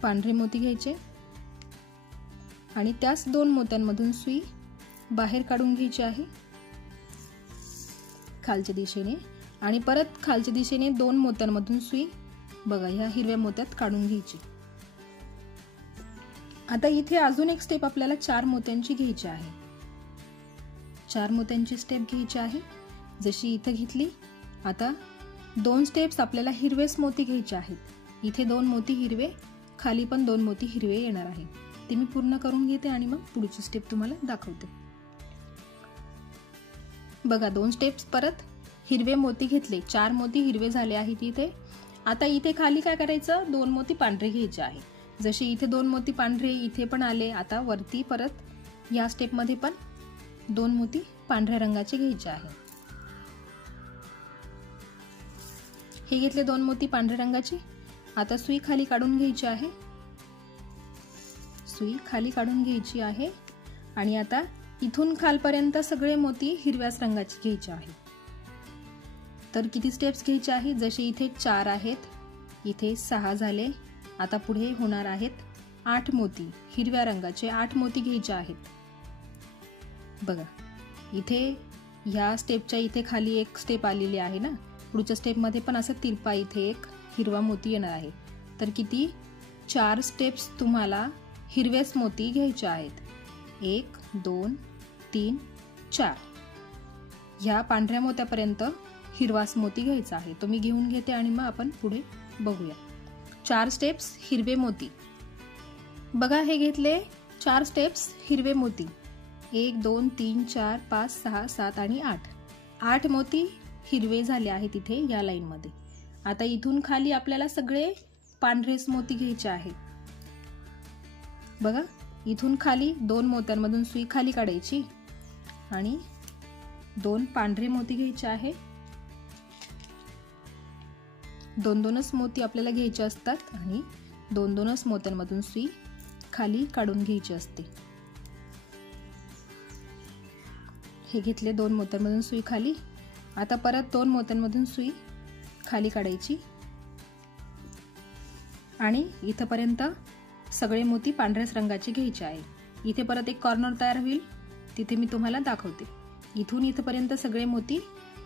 पांढरे मोती घ्यायचे आणि त्याच 2 मोत्यांमधून सुई बाहेर काढून घ्यायची आहे खालच्या दिशेने. आणि परत खालच्या दिशेने 2 मोत्यांमधून सुई बघा ह्या हिरव्या मोत्यात काढून घ्यायची. आता इथे अजून एक स्टेप आपल्याला 4 मोत्यांची घ्यायची आहे. 4 मोत्यांची स्टेप घ्यायची आहे जशी इथे घेतली. आता 2 स्टेप्स आपल्याला हिरवेच मोती घ्यायचे आहेत. इथे 2 मोती हिरवे, खाली पण 2 मोती हिरवे येणार आहे. ते मी पूर्ण करून घेते आणि मग पुढची स्टेप तुम्हाला दाखवते. बघा 2 स्टेप्स परत हिरवे मोती घेतले, 4 मोती हिरवे झाले आहेत इथे. आता इथे खाली काय करायचं, 2 मोती पांढरे घ्यायचे आहे. जसे इथे 2 मोती पांढरे इथे पण आले. आता वरती परत या स्टेप मध्ये पण 2 मोती पांढऱ्या रंगाचे घ्यायचे आहे. हे घेतले 2 मोती पांढऱ्या रंगाची. आता सुई खाली काढून घ्यायची आहे. सुई खाली काढून घ्यायची आहे आणि आता इथून खालपर्यंत सगळे मोती हिरव्याच रंगाचे घ्यायचे आहे. तर किती स्टेप्स घ्यायचे आहेत, जसे इथे 4 आहेत, इथे 6 झाले. आता पुढे होणार आहेत 8 मोती हिरव्या रंगाचे. 8 मोती घ्यायचे आहेत. बघा इथे ह्या स्टेपच्या इथे खाली एक स्टेप आलेली आहे ना, पुढच्या स्टेप मध्ये पण असं तिरपा इथे एक हिरवा मोती येणार आहे. तर किती 4 स्टेप्स तुम्हाला हिरवेच मोती घ्यायचे आहेत. 1 2 3 4. ह्या पांढऱ्या मोत्यापर्यंत हिरवाच मोती घ्यायचा आहे. तो मी घेऊन घेते आणि मग आपण पुढे बघूया. 4 स्टेप्स हिरवे मोती. बघा हे घेतले 4 स्टेप्स हिरवे मोती. 1 2 3 4 5 6 7 आणि 8. 8 मोती हिरवे झाले आहेत इथे या लाईन मध्ये. आता इथून खाली आपल्याला सगळे पांढरेच मोती घ्यायचे आहेत. बघा इथून खाली 2 मोत्यांमधून सुई खाली काढायची आणि 2 पांढरे मोती घ्यायचे आहे. 2-2च मोती आपल्याला घ्यायचे असतात आणि 2-2च मोत्यांमधून सुई खाली काढून घ्यायची असते. हे घेतले 2 मोत्यांमधून सुई खाली. आता परत 2 मोत्यांमधून सुई खाली काढायची आणि इथपर्यंत सगळे मोती पांढऱ्याच रंगाचे घ्यायचे आहे. इथे परत एक कॉर्नर तयार होईल, तिथे मी तुम्हाला दाखवते. इथून इथपर्यंत सगळे मोती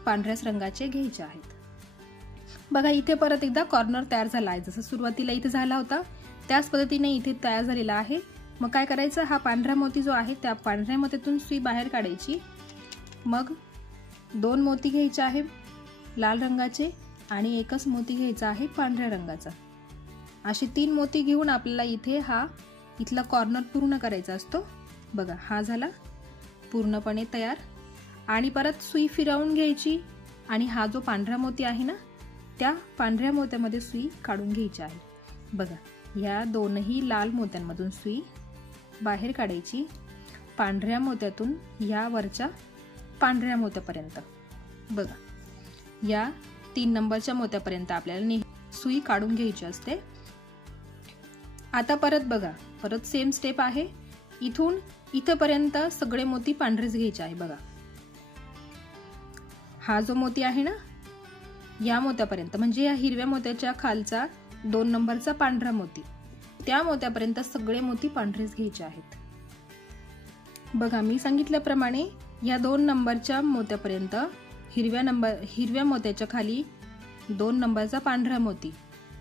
पांढऱ्याच रंगाचे घ्यायचे आहेत. बघा इथे परत एकदा कॉर्नर तयार झाला आहे. जसं सुरुवातीला इथे झाला होता त्याच पद्धतीने इथे तयार झालेला आहे. मग काय करायचं, हा पांढरा मोती जो आहे त्या पांढऱ्या मोत्यातून सुई बाहेर काढायची. मग 2 मोती घ्यायचे आहे लाल रंगाचे आणि एकच मोती घ्यायचा आहे पांढऱ्या रंगाचा. असे 3 मोती घेऊन आपल्याला इथे हा इथला कॉर्नर पूर्ण करायचा असतो। बघा हा झाला पूर्णपणे तयार। आणि परत सुई फिरवून घ्यायची आणि हा जो पांढरा मोती आहे ना त्या पांढऱ्या मोत्यामध्ये सुई काढून घ्यायची आहे। बघा या दोनही लाल मोत्यांमधून सुई बाहेर काढायची, पांढऱ्या मोत्यातून या वरच्या पांढऱ्या मोत्यापर्यंत। बघा या 3 नंबरच्या मोत्यापर्यंत आपल्याला सुई काढून घ्यायची असते। आता परत बघा, परत सेम स्टेप आहे। इथून इथपर्यंत सगळे मोती पांढरेच घ्यायचे आहे। बघा हा जो मोती आहे ना या मोत्यापर्यंत, म्हणजे या हिरव्या मोत्याच्या खालचा 2 नंबरचा पांढरा मोती, त्या मोत्यापर्यंत सगळे मोती पांढरेच घ्यायचे आहेत। बघा मी सांगितल्याप्रमाणे या 2 नंबरच्या मोत्यापर्यंत हिरव्या मोत्याच्या खाली 2 नंबरचा पांढरा मोती,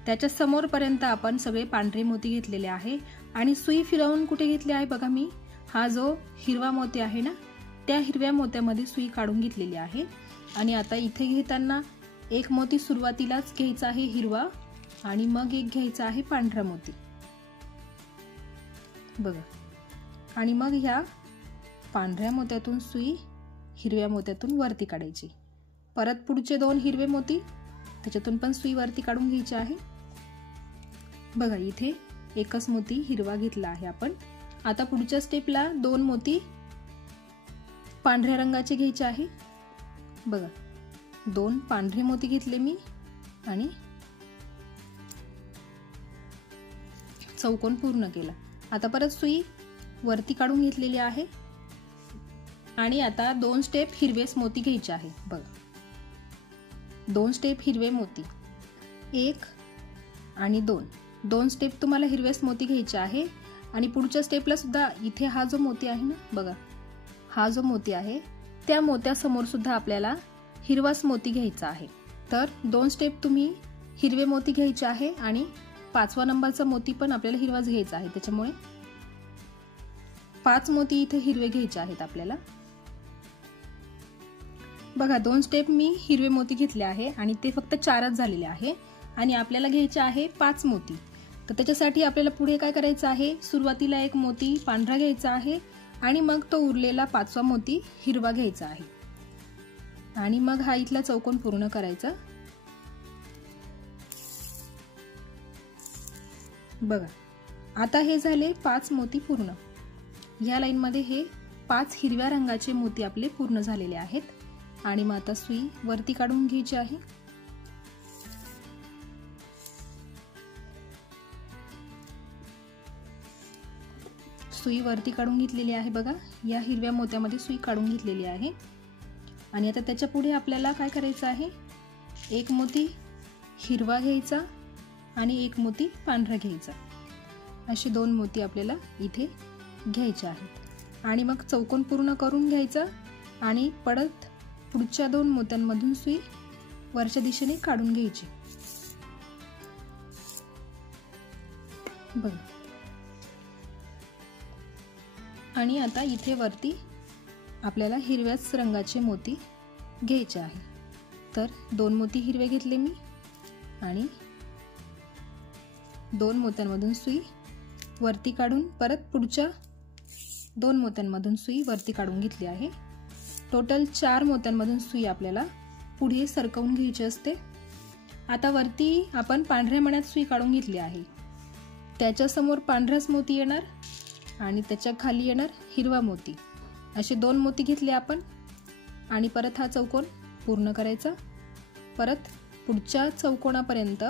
त्याच्या समोर पर्यंत आपण सगळे पांढरे मोती घेतलेले आहे। आणि सुई फिरवून कुठे घेतली आहे बघा, मी हा जो हिरवा मोती आहे ना त्या हिरव्या मोत्यामध्ये सुई काढून घेतलेली आहे। आणि आता इथे घेताना एक मोती सुरुवातीलाच घ्यायचा आहे हिरवा आणि मग एक घ्यायचा आहे पांढरा मोती। बघा आणि मग ह्या पांढऱ्या मोत्यातून सुई हिरव्या मोत्यातून वरती काढायची, परत पुढचे 2 हिरवे मोती त्याच्यातून पण सुई वरती काढून घ्यायची आहे। बघा इथे एकच मोती हिरवा घेतला आहे आपण। आता पुढच्या स्टेपला 2 मोती पांढऱ्या रंगाचे घ्यायचे आहे। बघा 2 पांढरे मोती घेतले मी आणि चौकोन पूर्ण केला। आता परत सुई वरती काढून घेतलेली आहे आणि आता 2 स्टेप हिरवेच मोती घ्यायचे आहे। बघा 2 स्टेप हिरवे मोती, 1 आणि 2 स्टेप तुम्हाला हिरवेच मोती घ्यायचे आहे। आणि पुढच्या स्टेपला सुद्धा इथे हा जो मोती आहे ना बघा, हा जो मोती आहे त्या मोत्यासमोर सुद्धा आपल्याला हिरवाच मोती घ्यायचा आहे। तर 2 स्टेप तुम्ही हिरवे मोती घ्यायचे आहे आणि 5वा नंबरचा मोती पण आपल्याला हिरवाच घ्यायचा आहे, त्याच्यामुळे 5 मोती इथे हिरवे घ्यायचे आहेत आपल्याला। बघा 2 स्टेप मी हिरवे मोती घेतले आहे आणि ते फक्त 4च झालेले आहे आणि आपल्याला घ्यायचे आहे 5 मोती। तर त्याच्यासाठी आपल्याला पुढे काय करायचं आहे, सुरुवातीला एक मोती पांढरा घ्यायचा आहे आणि मग तो उरलेला 5वा मोती हिरवा घ्यायचा आहे आणि मग हा इथला चौकोन पूर्ण करायचा। बघा आता हे झाले 5 मोती पूर्ण। या लाईन मध्ये हे 5 हिरव्या रंगाचे मोती आपले पूर्ण झालेले आहेत। आणि मग आता सुई वरती काढून घ्यायची आहे। सुई वरती काढून घेतलेली आहे। बघा या हिरव्या मोत्यामध्ये सुई काढून घेतलेली आहे आणि आता त्याच्या पुढे आपल्याला काय करायचं आहे, एक मोती हिरवा घ्यायचा आणि एक मोती पांढरा घ्यायचा, असे 2 मोती आपल्याला इथे घ्यायचे आहेत। आणि मग चौकोन पूर्ण करून घ्यायचा आणि परत पुढच्या 2 मोत्यांमधून सुई वरच्या दिशेने काढून घ्यायची। बघा आणि आता इथे वरती आपल्याला हिरव्याच रंगाचे मोती घ्यायचे आहे। तर 2 मोती हिरवे घेतले मी आणि 2 मोत्यांमधून सुई वरती काढून परत पुढच्या 2 मोत्यांमधून सुई वरती काढून घेतली आहे। टोटल 4 मोत्यांमधून सुई आपल्याला पुढे सरकवून घ्यायची असते। आता वरती आपण पांढऱ्या मण्यात सुई काढून घेतली आहे, त्याच्या समोर पांढराच मोती येणार आणि त्याच्या खाली येणार हिरवा मोती, असे 2 मोती घेतले आपण आणि परत हा चौकोन पूर्ण करायचा। परत पुढच्या चौकोनापर्यंत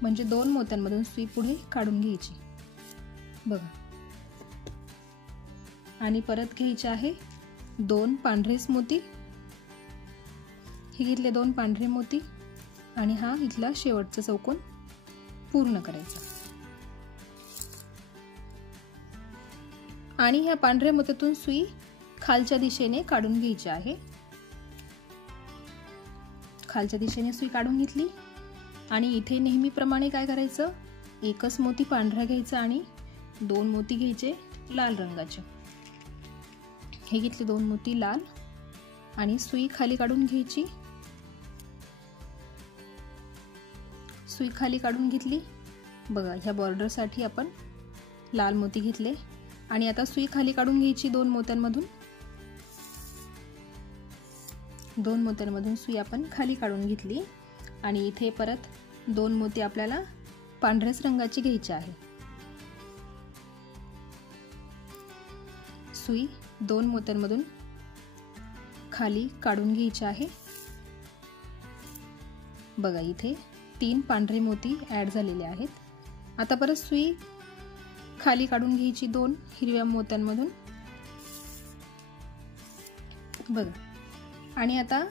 म्हणजे 2 मोत्यांमधून सुई पुढे काढून घ्यायची। बघा आणि परत घ्यायचे आहे 2 पांढरेच मोती, हे घेतले 2 पांढरे मोती आणि हा इथला शेवटचा चौकोन पूर्ण करायचा। आणि ह्या पांढऱ्या मोत्यातून सुई खालच्या दिशेने काढून घ्यायची आहे। खालच्या दिशेने सुई काढून घेतली आणि इथे नेहमीप्रमाणे काय करायचं, एकच मोती पांढरा घ्यायचा आणि 2 मोती घ्यायचे लाल रंगाचे। हे घेतले 2 मोती लाल आणि सुई खाली काढून घ्यायची। सुई खाली काढून घेतली। बघा ह्या बॉर्डर साठी आपण लाल मोती घेतले आणि आता सुई खाली काढून घ्यायची दोन मोत्यांमधून सुई आपण खाली काढून घेतली आणि इथे परत दोन मोती आपल्याला पांढऱ्याच रंगाची घ्यायची आहे। सुई दोन मोत्यांमधून खाली काढून घ्यायची आहे। बघा इथे 3 पांढरे मोती ऍड झालेले आहेत। आता परत सुई खाली काढून घ्यायची दोन हिरव्या मोत्यांमधून बघा, आणि आता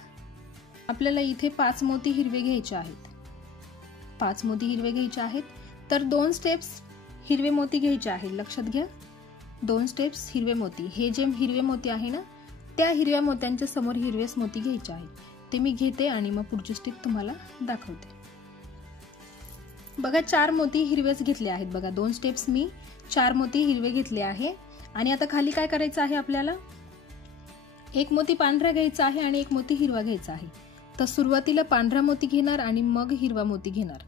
आपल्याला इथे 5 मोती हिरवे घ्यायचे आहेत। 5 मोती हिरवे घ्यायचे आहेत तर 2 स्टेप्स हिरवे मोती घ्यायचे आहेत। लक्षात घ्या, 2 स्टेप्स हिरवे मोती, हे जे हिरवे मोती आहे ना त्या हिरव्या मोत्यांच्या समोर हिरवेच मोती घ्यायचे आहेत। ते मी घेते आणि मग पुढची स्टेप तुम्हाला दाखवते। बघा 4 मोती हिरवेच घेतले आहेत। बघा 2 स्टेप्स मी 4 मोती हिरवे घेतले आहे आणि आता खाली काय करायचं आहे आपल्याला, एक मोती पांढरा घ्यायचा आहे आणि एक मोती हिरवा घ्यायचा आहे। तर सुरुवातीला पांढरा मोती घेणार आणि मग हिरवा मोती घेणार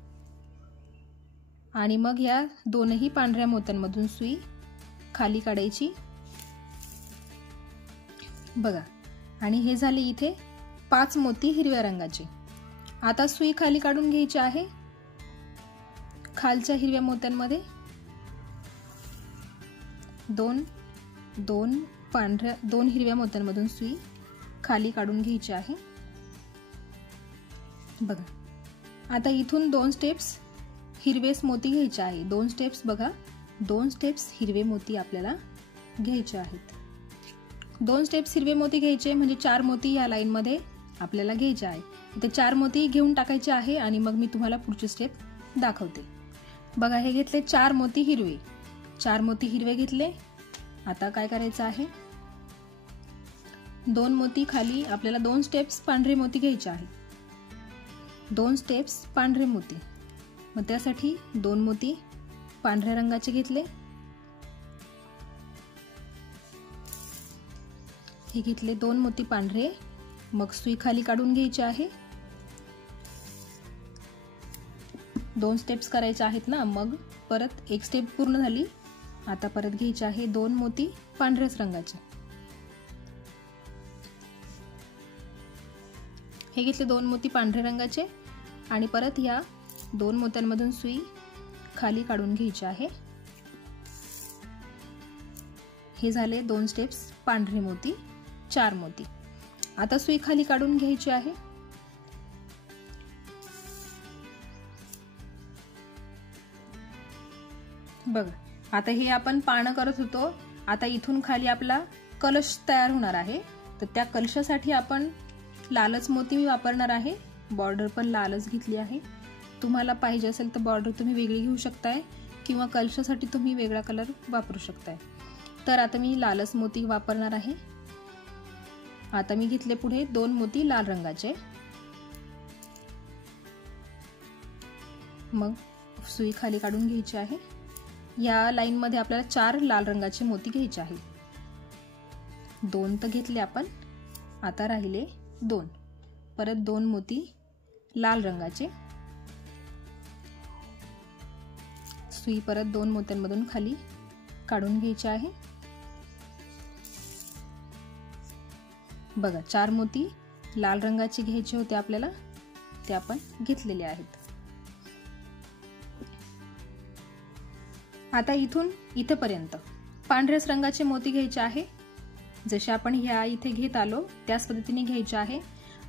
आणि मग या दोनही पांढऱ्या मोत्यांमधून सुई खाली काढायची बघा, आणि हे झाले इथे 5 मोती हिरव्या रंगाचे। आता सुई खाली काढून घ्यायची आहे खालच्या हिरव्या मोत्यांमध्ये, दोन हिरव्या मोत्यांमधून सुई खाली काढून घ्यायची आहे बघा। आता इथून 2 स्टेप्स हिरवेच मोती घ्यायचे आहे। 2 स्टेप्स बघा, 2 स्टेप्स हिरवे मोती आपल्याला घ्यायचे आहेत। 2 स्टेप्स हिरवे मोती घ्यायचे म्हणजे 4 मोती या लाईन मध्ये आपल्याला घ्यायचे आहे। इथे 4 मोती घेऊन टाकायचे आहे आणि मग मी तुम्हाला पुढची स्टेप दाखवते। बघा हे घेतले 4 मोती हिरवे, 4 मोती हिरवे घेतले। आता काय करायचं आहे, 2 मोती खाली आपल्याला 2 स्टेप्स पांढरे मोती घ्यायचे आहे। 2 स्टेप्स पांढरे मोती, मग त्यासाठी 2 मोती पांढऱ्या रंगाचे घेतले। हे घेतले 2 मोती पांढरे, मग सुई खाली काढून घ्यायची आहे। 2 स्टेप्स करायचे आहेत ना, मग परत एक स्टेप पूर्ण झाली। आता परत घ्यायचे आहे 2 मोती पांढऱ्याच रंगाचे। हे घेतले 2 मोती पांढऱ्या रंगाचे आणि परत या 2 मोत्यांमधून सुई खाली काढून घ्यायची आहे। हे झाले 2 स्टेप्स पांढरे मोती, 4 मोती। आता सुई खाली काढून घ्यायची आहे। बघा आता हे आपण पानं करत होतो, आता इथून खाली आपला कलश तयार होणार आहे। तर त्या कलशासाठी आपण लालच मोती मी वापरणार आहे। बॉर्डर पण लालच घेतली आहे। तुम्हाला पाहिजे असेल तर बॉर्डर तुम्ही वेगळी घेऊ शकताय किंवा कलशासाठी तुम्ही वेगळा कलर वापरू शकताय। तर आता मी लालच मोती वापरणार आहे। आता मी घेतले पुढे 2 मोती लाल रंगाचे, मग सुई खाली काढून घ्यायची आहे। या लाईन मध्ये आपल्याला 4 लाल रंगाचे मोती घ्यायचे आहेत। 2 तर घेतले आपण, आता राहिले 2, परत 2 मोती लाल रंगाचे। सुई परत 2 मोत्यांमधून खाली काढून घ्यायची आहे बघा। 4 मोती लाल रंगाचे घ्यायचे होते आपल्याला, ते आपण घेतलेले आहेत। आता इथून इथेपर्यंत पांढऱ्याच रंगाचे मोती घ्यायचे आहे। जसे आपण ह्या इथे घेत आलो त्याच पद्धतीने घ्यायचे आहे।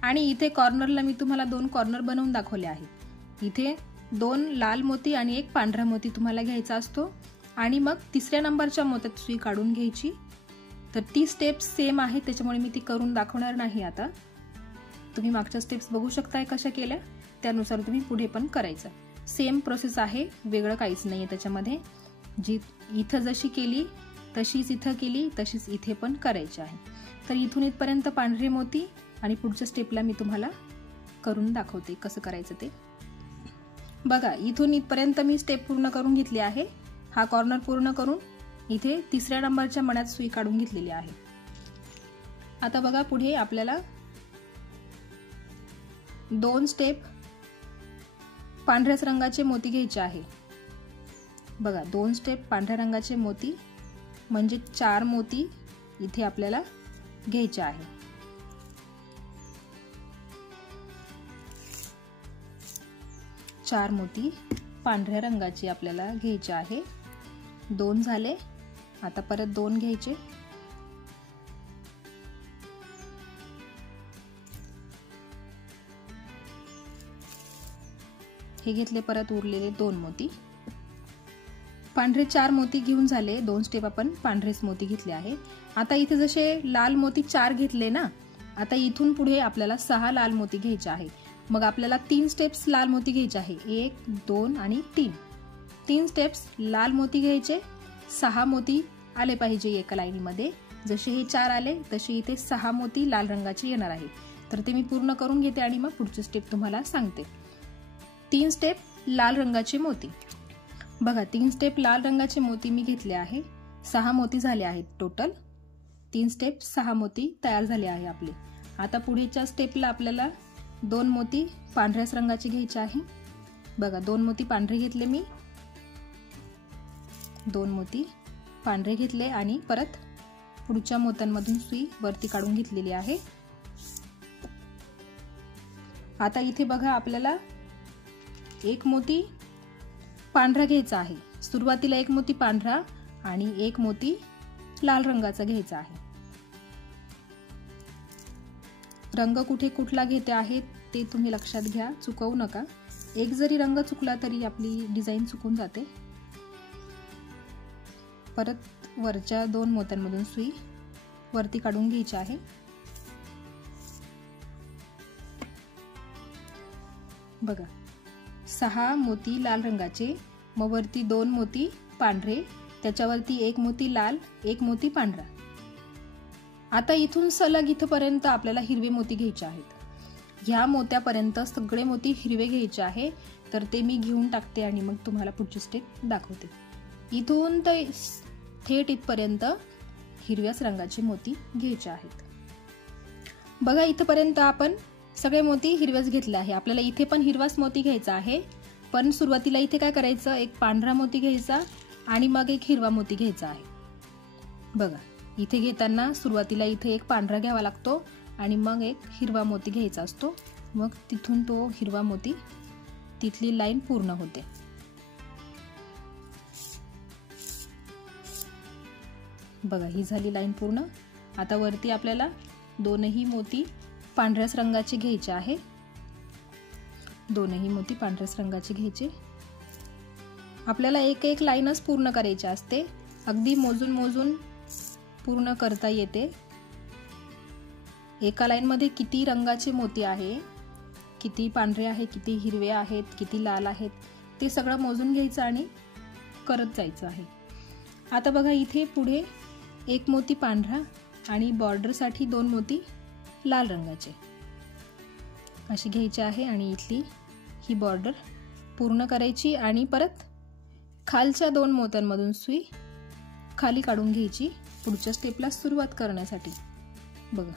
आणि इथे कॉर्नरला मी तुम्हाला 2 कॉर्नर बनवून दाखवले आहेत। इथे 2 लाल मोती आणि 1 पांढरा मोती तुम्हाला घ्यायचा असतो आणि मग 3ऱ्या नंबरच्या मोत्यात सुई काढून घ्यायची। तर ती स्टेप्स सेम आहे, त्याच्यामुळे मी ती करून दाखवणार नाही। आता तुम्ही मागच्या स्टेप्स बघू शकताय कशा केल्या, त्यानुसार तुम्ही पुढे पण करायचं। सेम प्रोसेस आहे, वेगळं काहीच नाहीये त्याच्यामध्ये। जी इथं जशी केली तशीच इथं केली, तशीच इथे पण करायची आहे। तर इथून इथपर्यंत पांढरे मोती आणि पुढच्या स्टेपला मी तुम्हाला करून दाखवते कसं करायचं ते। बघा इथून इथपर्यंत मी स्टेप पूर्ण करून घेतली आहे। हा कॉर्नर पूर्ण करून इथे 3ऱ्या नंबरच्या मण्यात सुई काढून घेतलेली आहे। आता बघा पुढे आपल्याला 2 स्टेप पांढऱ्याच रंगाचे मोती घ्यायचे आहे। बघा 2 स्टेप पांढऱ्या रंगाचे मोती म्हणजे 4 मोती इथे आपल्याला घ्यायचे आहे. चार मोती पांढऱ्या रंगाचे आपल्याला घ्यायचे आहे. 2 झाले. आता परत 2 घ्यायचे. हे घेतले परत उरलेले 2 मोती. पांढरे 4 मोती घेऊन झाले. 2 स्टेप आपण पांढरेच मोती घेतले आहे. आता इथे जसे लाल मोती 4 घेतले ना, आता इथून पुढे आपल्याला 6 लाल मोती घ्यायचे आहे. मग आपल्याला 3 स्टेप्स लाल मोती घ्यायचे आहे. 1 2 आणि 3. 3 स्टेप्स लाल मोती घ्यायचे. 6 मोती आले पाहिजे एका लाईनीमध्ये. जसे हे 4 आले तसे इथे 6 मोती लाल रंगाचे येणार आहे. तर ते मी पूर्ण करून घेते आणि मग पुढची स्टेप तुम्हाला सांगते. 3 स्टेप लाल रंगाचे मोती. बघा 3 स्टेप लाल रंगाचे मोती मी घेतले आहे. 6 मोती झाले आहेत टोटल. 3 स्टेप 6 मोती तयार झाले आहे आपले. आता पुढेच्या स्टेपला आपल्याला 2 मोती पांढऱ्याच रंगाचे घ्यायचे आहे. बघा 2 मोती पांढरे घेतले मी. 2 मोती पांढरे घेतले आणि परत पुढच्या मोत्यांमधून सुई वरती काढून घेतलेली आहे. आता इथे बघा आपल्याला 1 मोती पांढरा घ्यायचा आहे. सुरुवातीला 1 मोती पांढरा आणि 1 मोती लाल रंगाचा घ्यायचा आहे. रंग कुठे कुठला घेते आहे ते तुम्ही लक्षात घ्या, चुकवू नका. एक जरी रंग चुकला तरी आपली डिझाईन चुकून जाते. परत वरच्या 2 मोत्यांमधून सुई वरती काढून घ्यायची आहे. बघा 6 मोती लाल रंगाचे, मग वरती 2 मोती पांढरे, त्याच्यावरती 1 मोती लाल, 1 मोती पांढरा. आता इथून सलग इथपर्यंत आपल्याला हिरवे मोती घ्यायचे आहेत. ह्या मोत्यापर्यंत सगळे मोती हिरवे घ्यायचे आहे. तर ते मी घेऊन टाकते आणि मग तुम्हाला पुढची स्टेप दाखवते. इथून तर थेट इथपर्यंत हिरव्याच रंगाचे मोती घ्यायचे आहेत. बघा इथपर्यंत आपण सगळे मोती हिरवेच घेतले आहे. आपल्याला इथे पण हिरवाच मोती घ्यायचा आहे. पण सुरुवातीला इथे काय करायचं, एक पांढरा मोती घ्यायचा आणि मग एक हिरवा मोती घ्यायचा आहे. बघा इथे घेताना सुरुवातीला इथे एक पांढरा घ्यावा लागतो आणि मग एक हिरवा मोती घ्यायचा असतो. मग तिथून तो हिरवा मोती तिथली लाईन पूर्ण होते. बघा ही झाली लाईन पूर्ण. आता वरती आपल्याला 2ही मोती पांढऱ्याच रंगाचे घ्यायचे आहे. 2ही मोती पांढऱ्याच रंगाचे घ्यायचे. आपल्याला एक एक लाईनच पूर्ण करायची असते. अगदी मोजून मोजून पूर्ण करता येते. एका लाईन मध्ये किती रंगाचे मोती आहे, किती पांढरे आहे, किती हिरवे आहेत, किती लाल आहेत, ते सगळं मोजून घ्यायचं आणि करत जायचं आहे. आता बघा इथे पुढे 1 मोती पांढरा आणि बॉर्डर साठी 2 मोती लाल रंगाचे अशी घ्यायची आहे आणि इथली ही बॉर्डर पूर्ण करायची आणि परत खालच्या 2 मोत्यांमधून सुई खाली काढून घ्यायची पुढच्या स्टेपला सुरुवात करण्यासाठी. बघा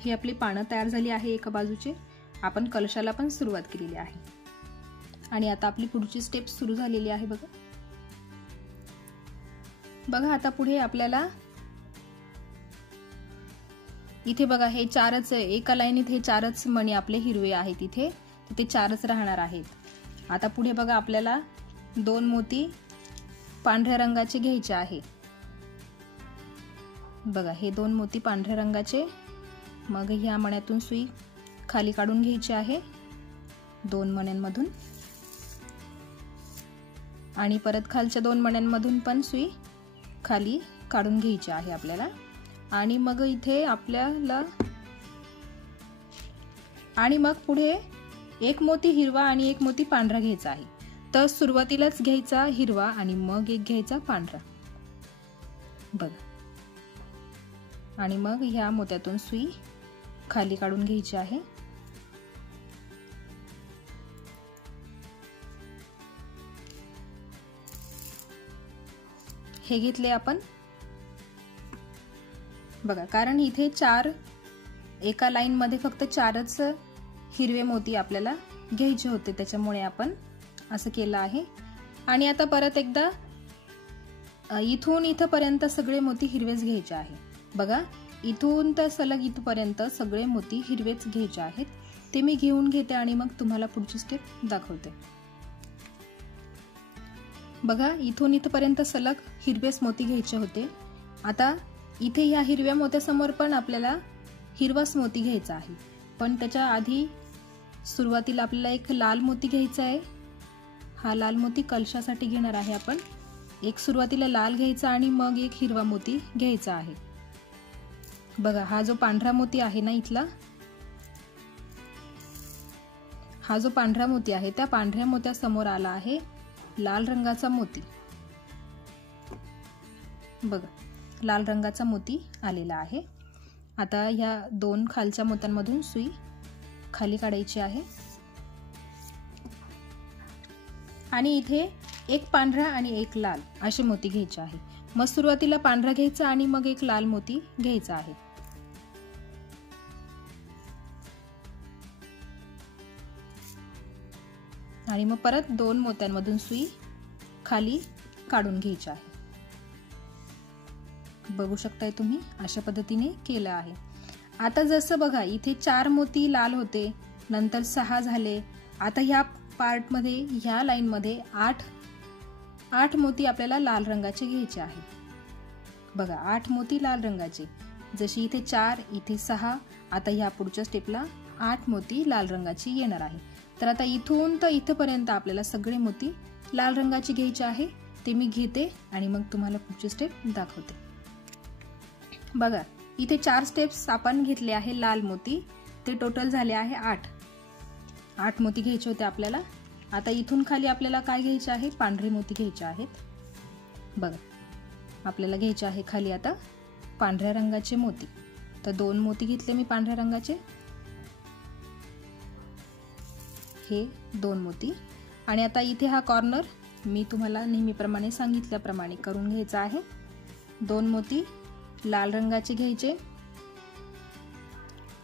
ही आपली पानं तयार झाली आहे. एका बाजूचे आपण कलशाला पण सुरुवात केलेली आहे आणि आता आपली पुढची स्टेप सुरू झालेली आहे. बघा बघा आता पुढे आपल्याला इथे बघा हे 4च एका लाईनीत हे 4च मणी आपले हिरवे आहेत. इथे ते 4च राहणार आहेत. आता पुढे बघा आपल्याला 2 मोती पांढऱ्या रंगाचे घ्यायचे आहे. बघा हे 2 मोती पांढऱ्या रंगाचे. मग ह्या मण्यातून सुई खाली काढून घ्यायची आहे 2 मण्यांमधून आणि परत खालच्या 2 मण्यांमधून पण सुई खाली काढून घ्यायची आहे आपल्याला. आणि मग इथे आपल्याला आणि मग पुढे 1 मोती हिरवा आणि 1 मोती पांढरा घ्यायचा आहे. तर सुरुवातीलाच घ्यायचा हिरवा आणि मग एक घ्यायचा पांढरा. बघा आणि मग ह्या मोत्यातून सुई खाली काढून घ्यायची आहे. हे घेतले आपण. बघा कारण इथे 4 एका लाईन मध्ये फक्त 4च हिरवे मोती आपल्याला घ्यायचे होते, त्याच्यामुळे आपण असं केलं आहे. आणि आता परत एकदा इथून इथपर्यंत सगळे मोती हिरवेच घ्यायचे आहे. बघा, इथून तर सलग इथपर्यंत सगळे मोती हिरवेच घ्यायचे आहेत. ते मी घेऊन घेते आणि मग तुम्हाला पुढची स्टेप दाखवते. बघा, इथून इथपर्यंत सलग हिरवेच मोती घ्यायचे होते. आता इथे ह्या हिरव्या मोत्यासमोर पण आपल्याला हिरवाच मोती घ्यायचा आहे, पण त्याच्या आधी सुरुवातीला आपल्याला एक लाल मोती घ्यायचा आहे. हा लाल मोती कलशासाठी घेणार आहे आपण. एक सुरुवातीला लाल घ्यायचा आणि मग एक हिरवा मोती घ्यायचा आहे. बघा, हा जो पांढरा मोती आहे ना इथला, हा जो पांढरा मोती आहे त्या पांढऱ्या मोत्यासमोर आला आहे लाल रंगाचा मोती. बघा, लाल रंगाचा मोती आलेला आहे. आता ह्या दोन खालच्या मोत्यांमधून सुई खाली काढायची आहे आणि इथे एक पांढरा आणि एक लाल असे मोती घ्यायचे आहे. मग सुरुवातीला पांढरा घ्यायचा आणि मग एक लाल मोती घ्यायचा आहे. आणि मग परत दोन मोत्यांमधून सुई खाली काढून घ्यायची आहे. बघू शकताय तुम्ही, अशा पद्धतीने केलं आहे. आता जसं बघा, इथे 4 मोती लाल होते, नंतर 6 झाले. आता ह्या पार्ट मध्ये, ह्या लाईन मध्ये 8 मोती आपल्याला लाल रंगाचे घ्यायचे आहे. बघा, 8 मोती लाल रंगाचे. जशी इथे 4, इथे 6, आता ह्या पुढच्या स्टेपला 8 मोती लाल रंगाची येणार आहे. तर आता इथून तर इथपर्यंत आपल्याला सगळे मोती लाल रंगाचे घ्यायचे आहे. ते मी घेते आणि मग तुम्हाला पुढची स्टेप दाखवते. बघा, इथे 4 स्टेप्स आपण घेतले आहे लाल मोती. ते टोटल झाले आहे 8 मोती घ्यायचे होते आपल्याला. आता इथून खाली आपल्याला काय घ्यायचे आहे? पांढरे मोती घ्यायचे आहेत. बघा, आपल्याला घ्यायचे आहे खाली आता पांढऱ्या रंगाचे मोती. तर 2 मोती घेतले मी पांढऱ्या रंगाचे, हे 2 मोती. आणि आता इथे हा कॉर्नर मी तुम्हाला नेहमीप्रमाणे सांगितल्याप्रमाणे करून घ्यायचा आहे. 2 मोती लाल रंगाचे घ्यायचे,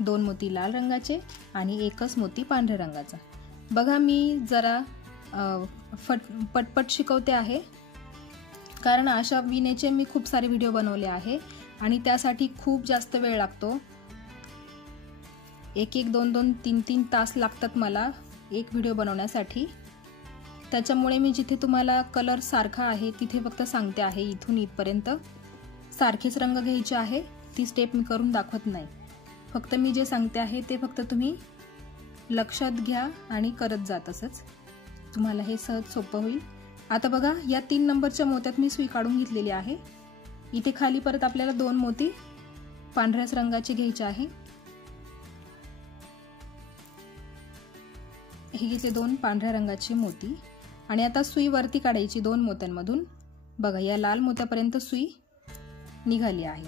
2 मोती लाल रंगाचे आणि एकच मोती पांढऱ्या रंगाचा. बघा, मी जरा पटपट शिकवते आहे, कारण अशा विणेचे मी खूप सारे व्हिडिओ बनवले आहे आणि त्यासाठी खूप जास्त वेळ लागतो. 1-1, 2-2, 3-3 तास लागतात मला एक व्हिडिओ बनवण्यासाठी. त्याच्यामुळे मी जिथे तुम्हाला कलर सारखा आहे तिथे फक्त सांगते आहे. इथून इथपर्यंत सारखेच रंग घ्यायचे आहे, ती स्टेप मी करून दाखवत नाही. फक्त मी जे सांगते आहे ते फक्त तुम्ही लक्षात घ्या आणि करत जा. तसंच तुम्हाला हे सहज सोपं होईल. आता बघा, या 3 नंबरच्या मोत्यात मी सुई काढून घेतलेली आहे. इथे खाली परत आपल्याला 2 मोती पांढऱ्याच रंगाचे घ्यायचे आहे. हे घेतले 2 पांढऱ्या रंगाचे मोती आणि आता सुई वरती काढायची 2 मोत्यांमधून. बघा, या लाल मोत्यापर्यंत सुई निघाली आहे.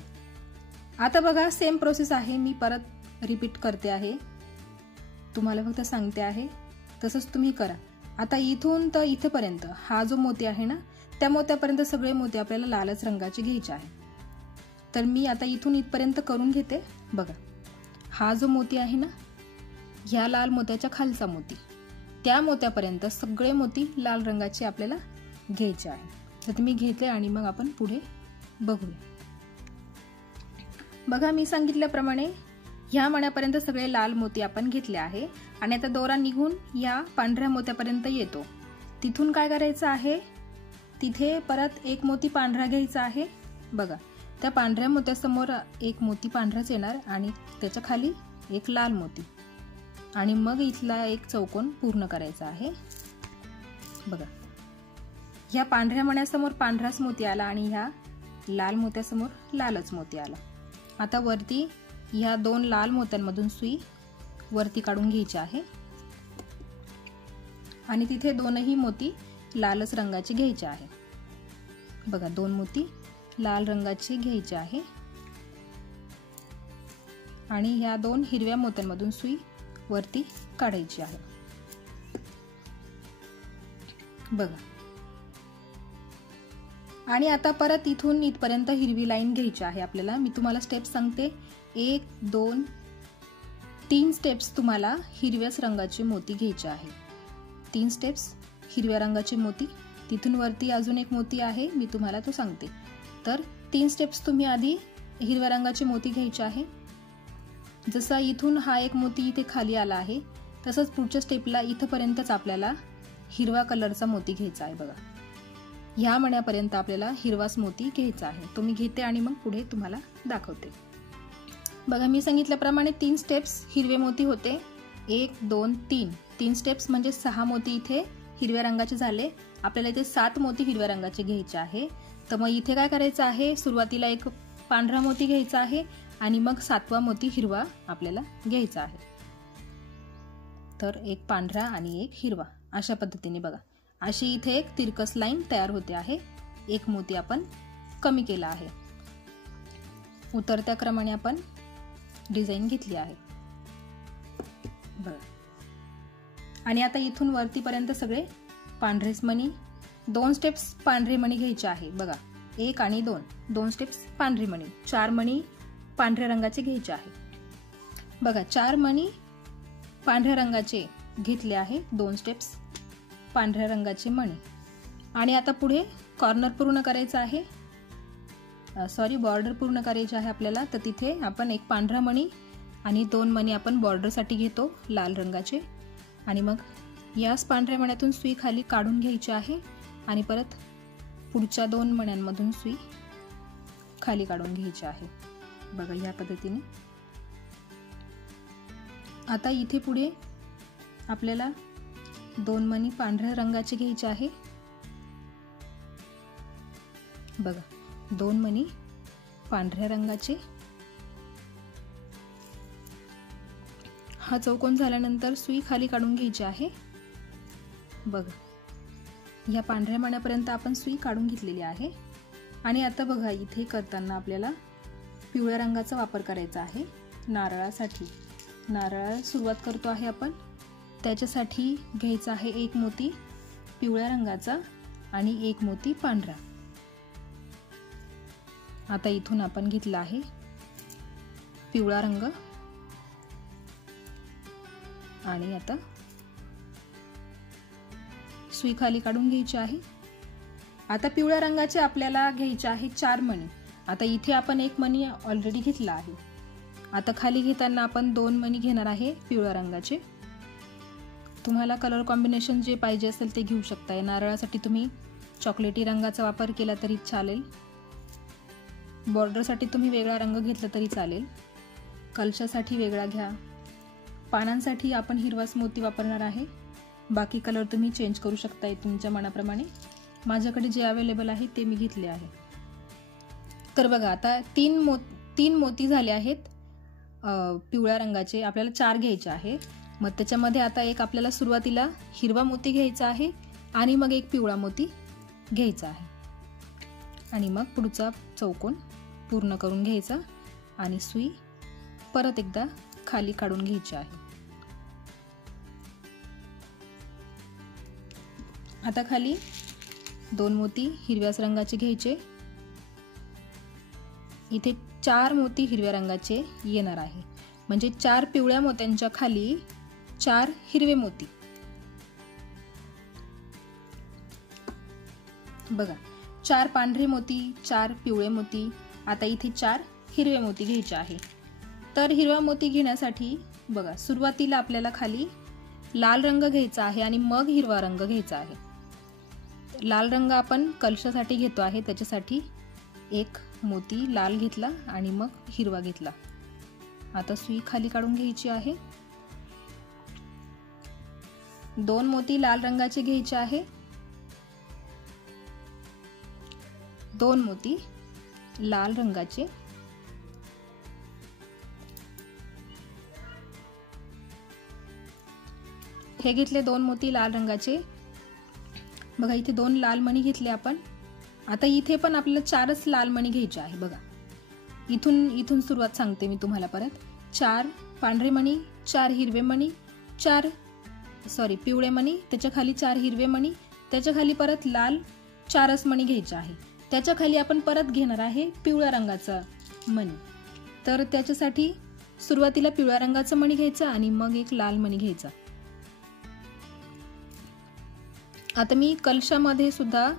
आता बघा, सेम प्रोसेस आहे. मी परत रिपीट करते आहे, तुम्हाला फक्त सांगते आहे, तसंच तुम्ही करा. आता इथून तर इथपर्यंत हा जो मोती आहे ना, त्या मोत्यापर्यंत सगळे मोती आपल्याला लालच रंगाचे घ्यायचे आहे. तर मी आता इथून इथपर्यंत करून घेते. बघा, हा जो मोती आहे ना, ह्या लाल मोत्याच्या खालचा मोती, त्या मोत्यापर्यंत सगळे मोती लाल रंगाचे आपल्याला घ्यायचे आहे. तर मी घेते आणि मग आपण पुढे बघूया. बघा, मी सांगितल्याप्रमाणे ह्या मण्यापर्यंत सगळे लाल मोती आपण घेतले आहे आणि आता दोरा निघून या पांढऱ्या मोत्यापर्यंत येतो. तिथून काय करायचं आहे? तिथे परत एक मोती पांढरा घ्यायचा आहे. बघा, त्या पांढऱ्या मोत्यासमोर एक मोती पांढराच येणार आणि त्याच्या खाली एक लाल मोती आणि मग इथला एक चौकोन पूर्ण करायचा आहे. बघा, ह्या पांढऱ्या मण्यासमोर पांढराच मोती आला आणि ह्या लाल मोत्यासमोर लालच मोती आला. आता वरती ह्या 2 लाल मोत्यांमधून सुई वरती काढून घ्यायची आहे आणि तिथे 2ही मोती लालच रंगाचे घ्यायचे आहे. बघा, 2 मोती लाल रंगाचे घ्यायचे आहे आणि ह्या 2 हिरव्या मोत्यांमधून सुई वरती काढायची आहे. बघा, आणि आता परत इथून इथपर्यंत हिरवी लाईन घ्यायची आहे आपल्याला. मी तुम्हाला स्टेप सांगते, 1, 2, 3 स्टेप्स तुम्हाला हिरव्याच रंगाचे मोती घ्यायचे आहे. 3 स्टेप्स हिरव्या रंगाचे मोती, तिथून वरती अजून एक मोती आहे, मी तुम्हाला तो सांगते. तर 3 स्टेप्स तुम्ही आधी हिरव्या रंगाचे मोती घ्यायचे आहे. जसा इथून हा एक मोती इथे खाली आला आहे, तसंच पुढच्या स्टेपला इथपर्यंतच आपल्याला हिरवा कलरचा मोती घ्यायचा आहे. बघा, ह्या मण्यापर्यंत आपल्याला हिरवाच मोती घ्यायचा आहे. तो मी घेते आणि मग पुढे तुम्हाला दाखवते. बघा, मी सांगितल्याप्रमाणे 3 स्टेप्स हिरवे मोती होते. 1 2 3 3 स्टेप्स म्हणजे 6 मोती इथे हिरव्या रंगाचे झाले. आपल्याला इथे 7 मोती हिरव्या रंगाचे घ्यायचे आहे. तर मग इथे काय करायचं आहे, सुरुवातीला एक पांढरा मोती घ्यायचा आहे आणि मग 7वा मोती हिरवा आपल्याला घ्यायचा आहे. तर एक पांढरा आणि एक हिरवा, अशा पद्धतीने बघा, अशी इथे एक तिरकस लाईन तयार होते आहे. एक मोती आपण कमी केला आहे. उतरत्या क्रमाने आपण डिझाईन घेतली आहे. बघा, आणि आता इथून वरतीपर्यंत सगळे पांढरेच मणी. 2 स्टेप्स पांढरे मणी घ्यायचे आहे. बघा, 1 आणि 2 स्टेप्स पांढरी मणी. 4 मणी पांढऱ्या रंगाचे घ्यायचे आहे. बघा, 4 मणी पांढऱ्या रंगाचे घेतले आहे. 2 स्टेप्स पांढऱ्या रंगाचे मणी. आणि आता पुढे कॉर्नर पूर्ण करायचं आहे, बॉर्डर पूर्ण करायची आहे आपल्याला. तर तिथे आपण एक पांढरा मणी आणि 2 मणी आपण बॉर्डरसाठी घेतो लाल रंगाचे. आणि मग याच पांढऱ्या मण्यातून सुई खाली काढून घ्यायची आहे आणि परत पुढच्या 2 मण्यांमधून सुई खाली काढून घ्यायची आहे. बघा, या पद्धतीने. आता इथे पुढे आपल्याला 2 मणी पांढऱ्या रंगाचे घ्यायचे आहे. बघा, 2 मणी पांढऱ्या रंगाचे. हा चौकोन झाल्यानंतर सुई खाली काढून घ्यायची आहे. बघा, या पांढऱ्या मण्यापर्यंत आपण सुई काढून घेतलेली आहे. आणि आता बघा, इथे करताना आपल्याला पिवळ्या रंगाचा वापर करायचा आहे. नारळासाठी नारळाला सुरुवात करतो आहे आपण. त्याच्यासाठी घ्यायचा आहे एक मोती पिवळ्या रंगाचा आणि एक मोती पांढरा. आता इथून आपण घेतला आहे पिवळा रंग आणि आता सुई खाली काढून घ्यायची आहे. आता पिवळ्या रंगाचे आपल्याला घ्यायचे आहे 4 मणी. आता इथे आपण एक मणी ऑलरेडी घेतला आहे. आता खाली घेताना आपण 2 मणी घेणार आहे पिवळ्या रंगाचे. तुम्हाला कलर कॉम्बिनेशन जे पाहिजे असेल ते घेऊ शकताय. नारळासाठी तुम्ही चॉकलेटी रंगाचा वापर केला तरी चालेल. बॉर्डरसाठी तुम्ही वेगळा रंग घेतला तरी चालेल. कलशासाठी वेगळा घ्या. पानांसाठी आपण हिरवाच मोती वापरणार आहे. बाकी कलर तुम्ही चेंज करू शकताय तुमच्या मनाप्रमाणे. माझ्याकडे जे अवेलेबल आहे ते मी घेतले आहे. तर बघा, आता 3 मोती झाले आहेत पिवळ्या रंगाचे. आपल्याला 4 घ्यायचे आहे. मग त्याच्यामध्ये आता एक आपल्याला सुरुवातीला हिरवा मोती घ्यायचा आहे आणि मग एक पिवळा मोती घ्यायचा आहे. आणि मग पुढचा चौकोन पूर्ण करून घ्यायचा आणि सुई परत एकदा खाली काढून घ्यायची आहे. आता खाली 2 मोती हिरव्याच रंगाचे घ्यायचे. इथे 4 मोती हिरव्या रंगाचे येणार आहे. म्हणजे 4 पिवळ्या मोत्यांच्या खाली 4 हिरवे मोती. बघा, 4 पांढरे मोती, 4 पिवळे मोती. आता इथे 4 हिरवे मोती घ्यायचे आहे. तर हिरवा मोती घेण्यासाठी बघा, सुरुवातीला आपल्याला खाली लाल रंग घ्यायचा आहे आणि मग हिरवा रंग घ्यायचा आहे. लाल रंग आपण कलशासाठी घेतो आहे, त्याच्यासाठी एक मोती लाल घेतला आणि मग हिरवा घेतला. आता सुई खाली काढून घ्यायची आहे. 2 मोती लाल रंगाचे घ्यायचे आहे. 2 मोती लाल रंगाचे. हे घेतले 2 मोती लाल रंगाचे. बघा, इथे 2 लाल मणी घेतले आपण. आता इथे पण आपल्याला 4च लाल मणी घ्यायचे आहे. बघा, इथून सुरुवात सांगते मी तुम्हाला परत. 4 पांढरे मणी, 4 हिरवे मणी, पिवळे मणी, त्याच्या खाली 4 हिरवे मणी, त्याच्या खाली परत लाल 4च मणी घ्यायचे आहे. त्याच्या खाली आपण परत घेणार आहे पिवळ्या रंगाचा मणी. तर त्याच्यासाठी सुरुवातीला पिवळ्या रंगाचा मणी घ्यायचा आणि मग एक लाल मणी घ्यायचा. आता मी कलशामध्ये सुद्धा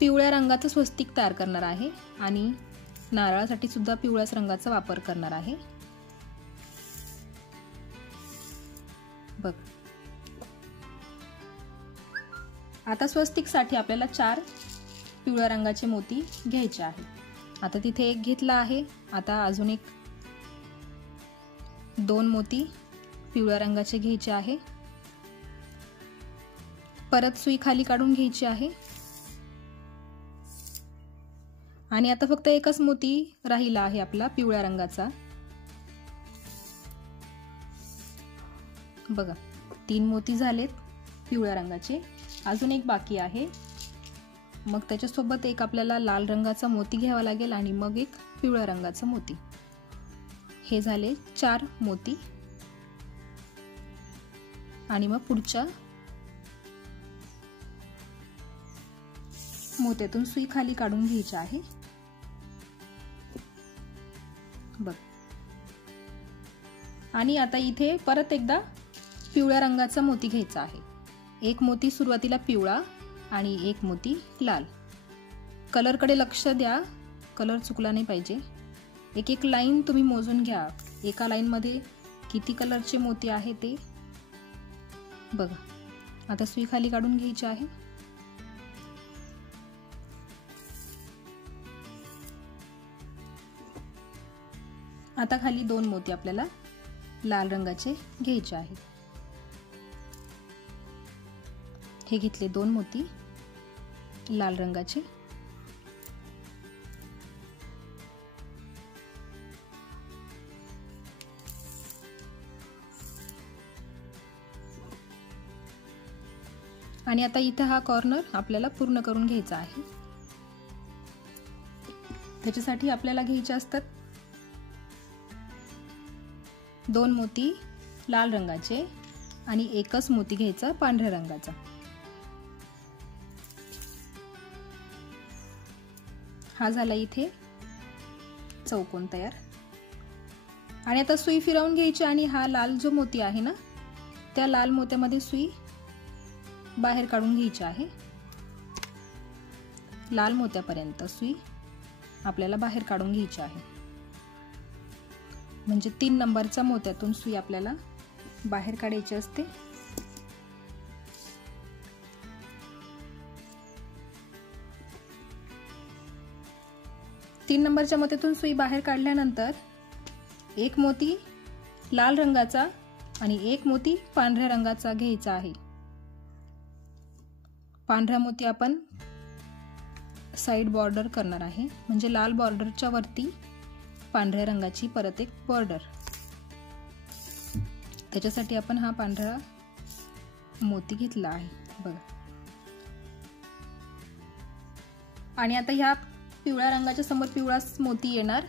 पिवळ्या रंगाचं स्वस्तिक तयार करणार आहे आणि नारळासाठी सुद्धा पिवळ्याच रंगाचा वापर करणार आहे. बघ, आता स्वस्तिकसाठी आपल्याला 4 पिवळ्या रंगाचे मोती घ्यायचे आहेत. आता तिथे एक घेतला आहे. आता अजून एक 2 मोती पिवळ्या रंगाचे घ्यायचे आहे. परत सुई खाली काढून घ्यायची आहे आणि आता फक्त एकच मोती राहिला आहे आपला पिवळ्या रंगाचा. बघा, 3 मोती झालेत पिवळ्या रंगाचे. अजून एक बाकी आहे. मग त्याच्यासोबत एक आपल्याला लाल रंगाचा मोती घ्यावा लागेल आणि मग एक पिवळ्या रंगाचा मोती. हे झाले 4 मोती. आणि मग पुढच्या मोत्यातून सुई खाली काढून घ्यायची आहे. बघ, आणि आता इथे परत एकदा पिवळ्या रंगाचा मोती घ्यायचा आहे. एक मोती सुरुवातीला पिवळा आणि एक मोती लाल. कलरकडे लक्ष द्या, कलर चुकला नाही पाहिजे. एक एक लाईन तुम्ही मोजून घ्या, एका लाईन मध्ये किती कलरचे मोती आहे ते बघा. आता सुई खाली काढून घ्यायची आहे. आता खाली 2 मोती आपल्याला लाल रंगाचे घ्यायचे आहेत. हे घेतले 2 मोती लाल रंगाचे. आणि आता इथे हा कॉर्नर आपल्याला पूर्ण करून घ्यायचा आहे. त्याच्यासाठी आपल्याला घ्यायचे असतात 2 मोती लाल रंगाचे आणि एकच मोती घ्यायचा पांढऱ्या रंगाचा. हा झाला इथे चौकोन तयार. आणि आता सुई फिरवून घ्यायची आणि हा लाल जो मोती आहे ना, त्या लाल मोत्यामध्ये सुई बाहेर काढून घ्यायची आहे. लाल मोत्यापर्यंत सुई आपल्याला बाहेर काढून घ्यायची आहे. म्हणजे 3 नंबरच्या मोत्यातून सुई आपल्याला बाहेर काढायची असते. तीन नंबरच्या मोत्यातून सुई बाहेर काढल्यानंतर एक मोती लाल रंगाचा आणि एक मोती पांढऱ्या रंगाचा घ्यायचा आहे. पांढरा मोती आपण साइड बॉर्डर करणार आहे, म्हणजे लाल बॉर्डरच्या वरती पांढऱ्या रंगाची परत एक बॉर्डर. त्याच्यासाठी आपण हा पांढरा मोती घेतला आहे बघा. आणि आता ह्या पिवळ्या रंगाच्या समोर पिवळाच मोती येणार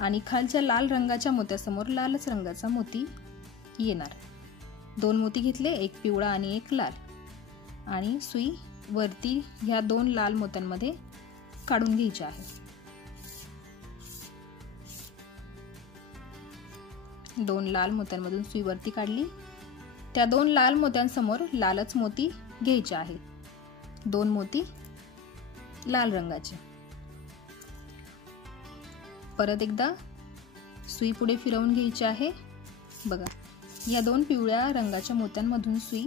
आणि खालच्या लाल रंगाच्या मोत्यासमोर लालच रंगाचा मोती येणार. 2 मोती घेतले, एक पिवळा आणि एक लाल. आणि सुई वरती ह्या 2 लाल मोत्यांमध्ये काढून घ्यायची आहे. 2 लाल मोत्यांमधून सुई वरती काढली. त्या 2 लाल मोत्यांसमोर लालच मोती घ्यायचे आहेत. 2 मोती लाल रंगाचे. परत एकदा सुई पुढे फिरवून घ्यायची आहे बघा. या 2 पिवळ्या रंगाच्या मोत्यांमधून सुई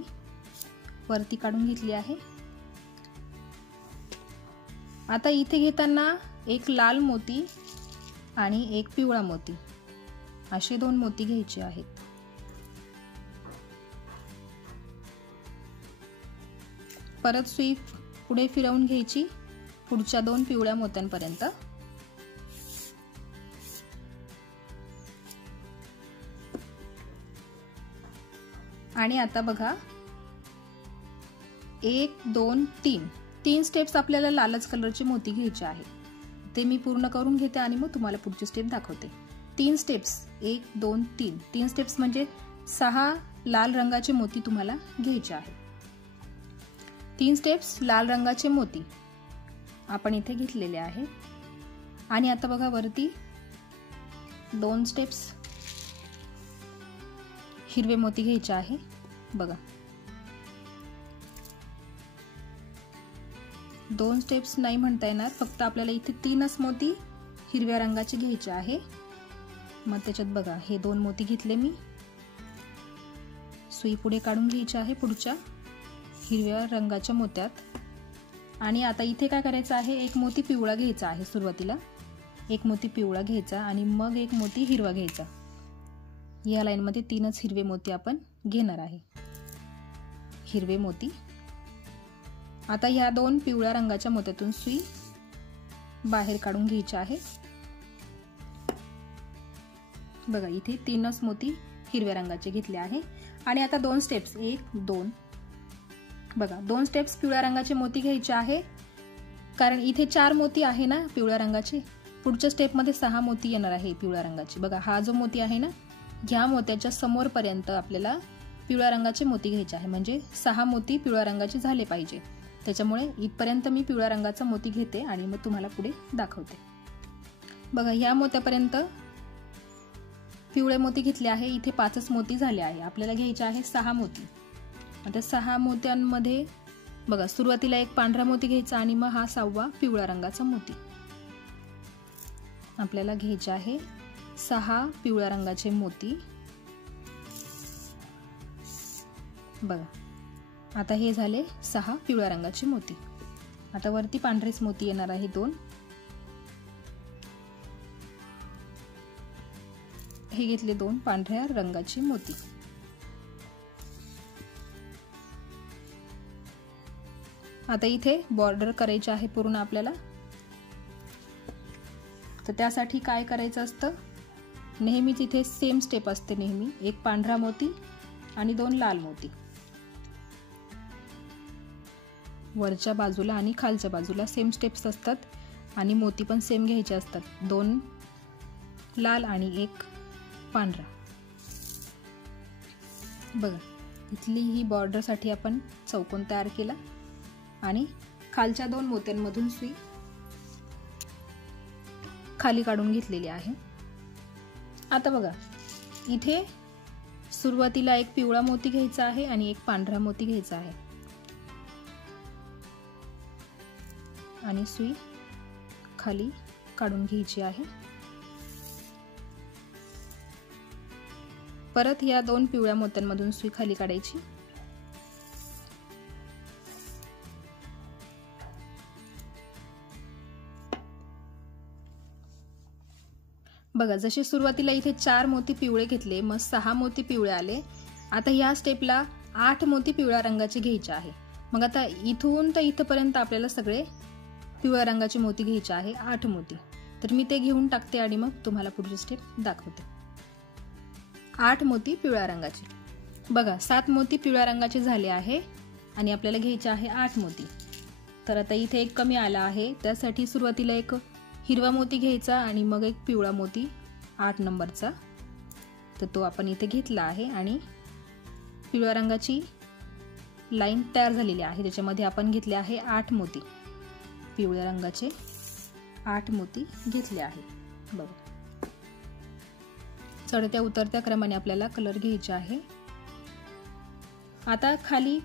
वरती काढून घेतली आहे. आता इथे घेताना एक लाल मोती आणि एक पिवळा मोती असे 2 मोती घ्यायचे आहेत. परत सुई पुढे फिरवून घ्यायची पुढच्या 2 पिवळ्या मोत्यांपर्यंत. आणि आता बघा 1 2 3 स्टेप्स आपल्याला लालच कलरचे मोती घ्यायचे आहेत. ते मी पूर्ण करून घेते आणि मग तुम्हाला पुढची स्टेप दाखवते. 3 स्टेप्स 1 2 3 स्टेप्स म्हणजे 6 लाल रंगाचे मोती तुम्हाला घ्यायचे आहेत. 3 स्टेप्स लाल रंगाचे मोती आपण इथे घेतलेले आहेत. आणि आता बघा वरती 2 स्टेप्स हिरवे मोती घ्यायचे आहे। बघा 2 स्टेप्स नाही म्हणता येणार, फक्त आपल्याला इथे 3च मोती हिरव्या रंगाचे घ्यायचे आहे। मग त्याच्यात बघा हे 2 मोती घेतले मी, सुई पुढे काढून घ्यायची आहे पुढच्या हिरव्या रंगाच्या मोत्यात। आणि आता इथे काय करायचं आहे, एक मोती पिवळा घ्यायचा आहे। सुरुवातीला एक मोती पिवळा घ्यायचा आणि मग एक मोती हिरवा घ्यायचा। या लाईन मध्ये 3च हिरवे मोती आपण घेणार आहे, हिरवे मोती। आता ह्या 2 पिवळ्या रंगाच्या मोत्यातून सुई बाहेर काढून घ्यायची आहे। बघा इथे 3च मोती हिरव्या रंगाचे घेतले आहे। आणि आता 2 स्टेप्स 1 2, बघा 2 स्टेप्स पिवळ्या रंगाचे मोती घ्यायचे आहे, कारण इथे 4 मोती आहे ना पिवळ्या रंगाचे। पुढच्या स्टेप मध्ये 6 मोती येणार आहे पिवळ्या रंगाचे। बघा हा जो मोती आहे ना, ह्या मोत्याच्या समोर पर्यंत आपल्याला पिवळ्या रंगाचे मोती घ्यायचे आहे, म्हणजे 6 मोती पिवळ्या रंगाचे झाले पाहिजे। त्याच्यामुळे इथपर्यंत मी पिवळ्या रंगाचा मोती घेते आणि मग तुम्हाला पुढे दाखवते। बघा ह्या मोत्यापर्यंत पिवळे मोती घेतले आहे, इथे 5च मोती झाले आहे। आपल्याला घ्यायचे आहे 6 मोती। आता 6 मोत्यांमध्ये बघा सुरुवातीला एक पांढरा मोती घ्यायचा आणि मग हा 6वा पिवळ्या रंगाचा मोती। आपल्याला घ्यायचे आहे 6 पिवळ्या रंगाचे मोती। बघा आता हे झाले 6 पिवळ्या रंगाचे मोती। आता वरती पांढरेच मोती येणार आहे 2। हे घेतले 2 पांढऱ्या रंगाचे मोती। आता इथे बॉर्डर करायची आहे पूर्ण आपल्याला। तर त्यासाठी काय करायचं असतं, नेहमीच इथे सेम स्टेप असते नेहमी, एक पांढरा मोती आणि 2 लाल मोती। वरच्या बाजूला आणि खालच्या बाजूला सेम स्टेप्स असतात आणि मोती पण सेम घ्यायचे असतात, 2 लाल आणि 1 पांढरा। बघा इथली ही बॉर्डर साठी आपण चौकोन तयार केला आणि खालच्या 2 मोत्यांमधून सुई खाली काढून घेतलेली आहे। आता बघा इथे सुरुवातीला एक पिवळा मोती घ्यायचा आहे आणि एक पांढरा मोती घ्यायचा आहे आणि सुई खाली काढून घ्यायची आहे। परत या 2 पिवळ्या मोत्यांमधून सुई खाली काढायची। बघा जसे सुरुवातीला इथे 4 मोती पिवळे घेतले, मग 6 मोती पिवळे आले। आता ह्या स्टेपला 8 मोती पिवळ्या रंगाचे घ्यायचे आहे। मग आता इथून तर इथपर्यंत आपल्याला सगळे पिवळ्या रंगाचे मोती घ्यायचे आहे, 8 मोती। तर मी ते घेऊन टाकते आणि मग तुम्हाला पुढची स्टेप दाखवते। 8 मोती पिवळ्या रंगाचे। बघा 7 मोती पिवळ्या रंगाचे झाले आहे आणि आपल्याला घ्यायचे आहे 8 मोती। तर आता इथे एक कमी आला आहे, त्यासाठी सुरुवातीला एक हिरवा मोती घ्यायचा आणि मग एक पिवळा मोती 8 नंबरचा, तर तो आपण इथे घेतला आहे आणि पिवळ्या रंगाची लाईन तयार झालेली आहे। त्याच्यामध्ये आपण घेतले आहे 8 मोती, पिवळ्या रंगाचे 8 मोती घेतले आहेत। बघा चढत्या उतरत्या क्रमाने आपल्याला कलर घ्यायचे आहे। आता खाली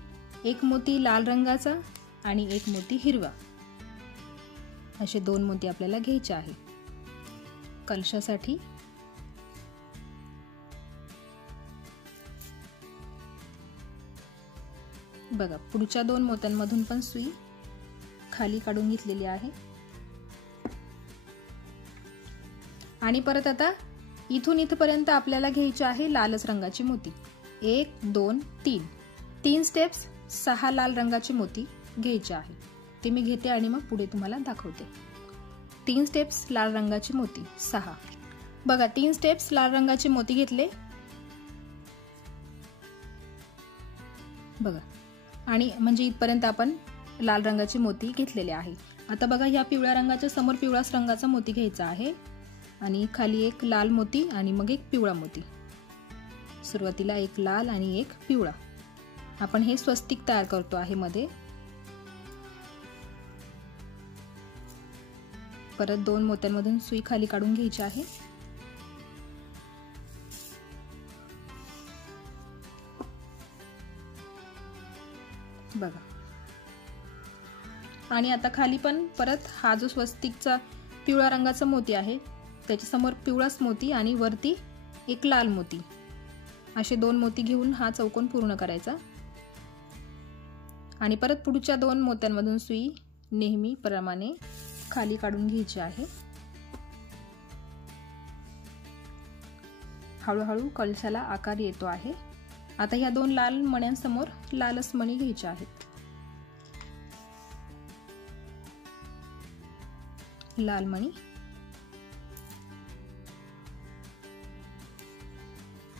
एक मोती लाल रंगाचा आणि एक मोती हिरवा, असे 2 मोती आपल्याला घ्यायचे आहे कलशासाठी। बघा पुढच्या 2 मोत्यांमधून पण सुई खाली काढून घेतलेली आहे आणि परत आता इथून इथपर्यंत आपल्याला घ्यायचे आहे लालच रंगाचे मोती। 1 2 3 स्टेप्स 6 लाल रंगाचे मोती घ्यायचे आहे। ते मी घेते आणि मग पुढे तुम्हाला दाखवते। 3 स्टेप्स लाल रंगाचे मोती 6। बघा 3 स्टेप्स लाल रंगाचे मोती घेतले बघा, आणि म्हणजे इथपर्यंत आपण लाल रंगाचे मोती घेतलेले आहे। आता बघा ह्या पिवळ्या रंगाच्या समोर पिवळाच रंगाचा मोती घ्यायचा आहे आणि खाली एक लाल मोती आणि मग एक पिवळा मोती। सुरुवातीला एक लाल आणि एक पिवळा। आपण हे स्वस्तिक तयार करतो आहे मध्ये। परत 2 मोत्यांमधून सुई खाली काढून घ्यायची आहे बघा. आणि आता खाली पण परत हा जो स्वस्तिकचा पिवळा रंगाचा मोती आहे त्याच्यासमोर पिवळाच मोती आणि वरती एक लाल मोती, असे 2 मोती घेऊन हा चौकोन पूर्ण करायचा. आणि परत पुढच्या 2 मोत्यांमधून सुई नेहमीप्रमाणे खाली काढून घ्यायची आहे. हळूहळू कलशाला आकार येतो आहे. आता ह्या 2 लाल मण्यांसमोर लालच मणी घ्यायचे आहेत. लाल मणी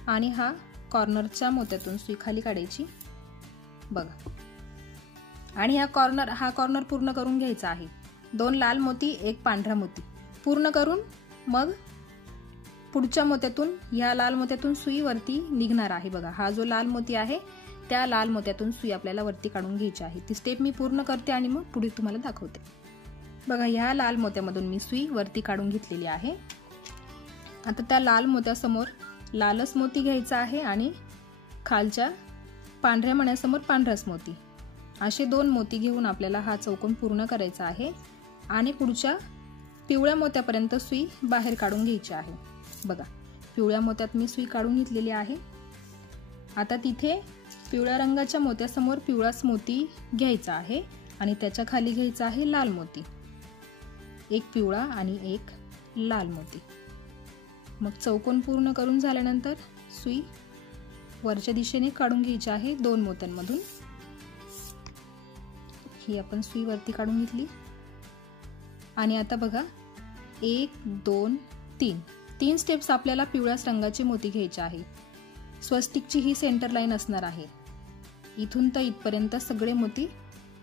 आणि हा कॉर्नरच्या मोत्यातून सुई खाली काढायची. बघा. आणि हा कॉर्नर पूर्ण करून घ्यायचा आहे. 2 लाल मोती, 1 पांढरा मोती पूर्ण करून मग पुढच्या मोत्यातून या लाल मोत्यातून सुई वरती निघणार आहे. बघा, हा जो लाल मोती आहे त्या लाल मोत्यातून सुई आपल्याला वरती काढून घ्यायची आहे. ती स्टेप मी पूर्ण करते आणि मग पुढे तुम्हाला दाखवते. बघा, ह्या लाल मोत्यामधून मी सुई वरती काढून घेतलेली आहे. आता त्या लाल मोत्यासमोर लालच मोती घ्यायचा आहे आणि खालच्या पांढऱ्या मण्यासमोर पांढराच मोती, असे 2 मोती घेऊन आपल्याला हा चौकोन पूर्ण करायचा आहे. आणि पुढच्या पिवळ्या मोत्यापर्यंत सुई बाहेर काढून घ्यायची आहे. बघा, पिवळ्या मोत्यात मी सुई काढून घेतलेली आहे. आता तिथे पिवळ्या रंगाच्या मोत्यासमोर पिवळाच मोती घ्यायचा आहे आणि त्याच्या खाली घ्यायचा आहे लाल मोती, एक पिवळा आणि एक लाल मोती. मग चौकोन पूर्ण करून झाल्यानंतर सुई वरच्या दिशेने काढून घ्यायची आहे 2 मोत्यांमधून. ही आपण सुई वरती काढून घेतली. आणि आता बघा, 1 2 3 स्टेप्स आपल्याला पिवळ्याच रंगाचे मोती घ्यायचे आहे. स्वस्तिकची ही सेंटर लाईन असणार आहे. इथून तर इथपर्यंत सगळे मोती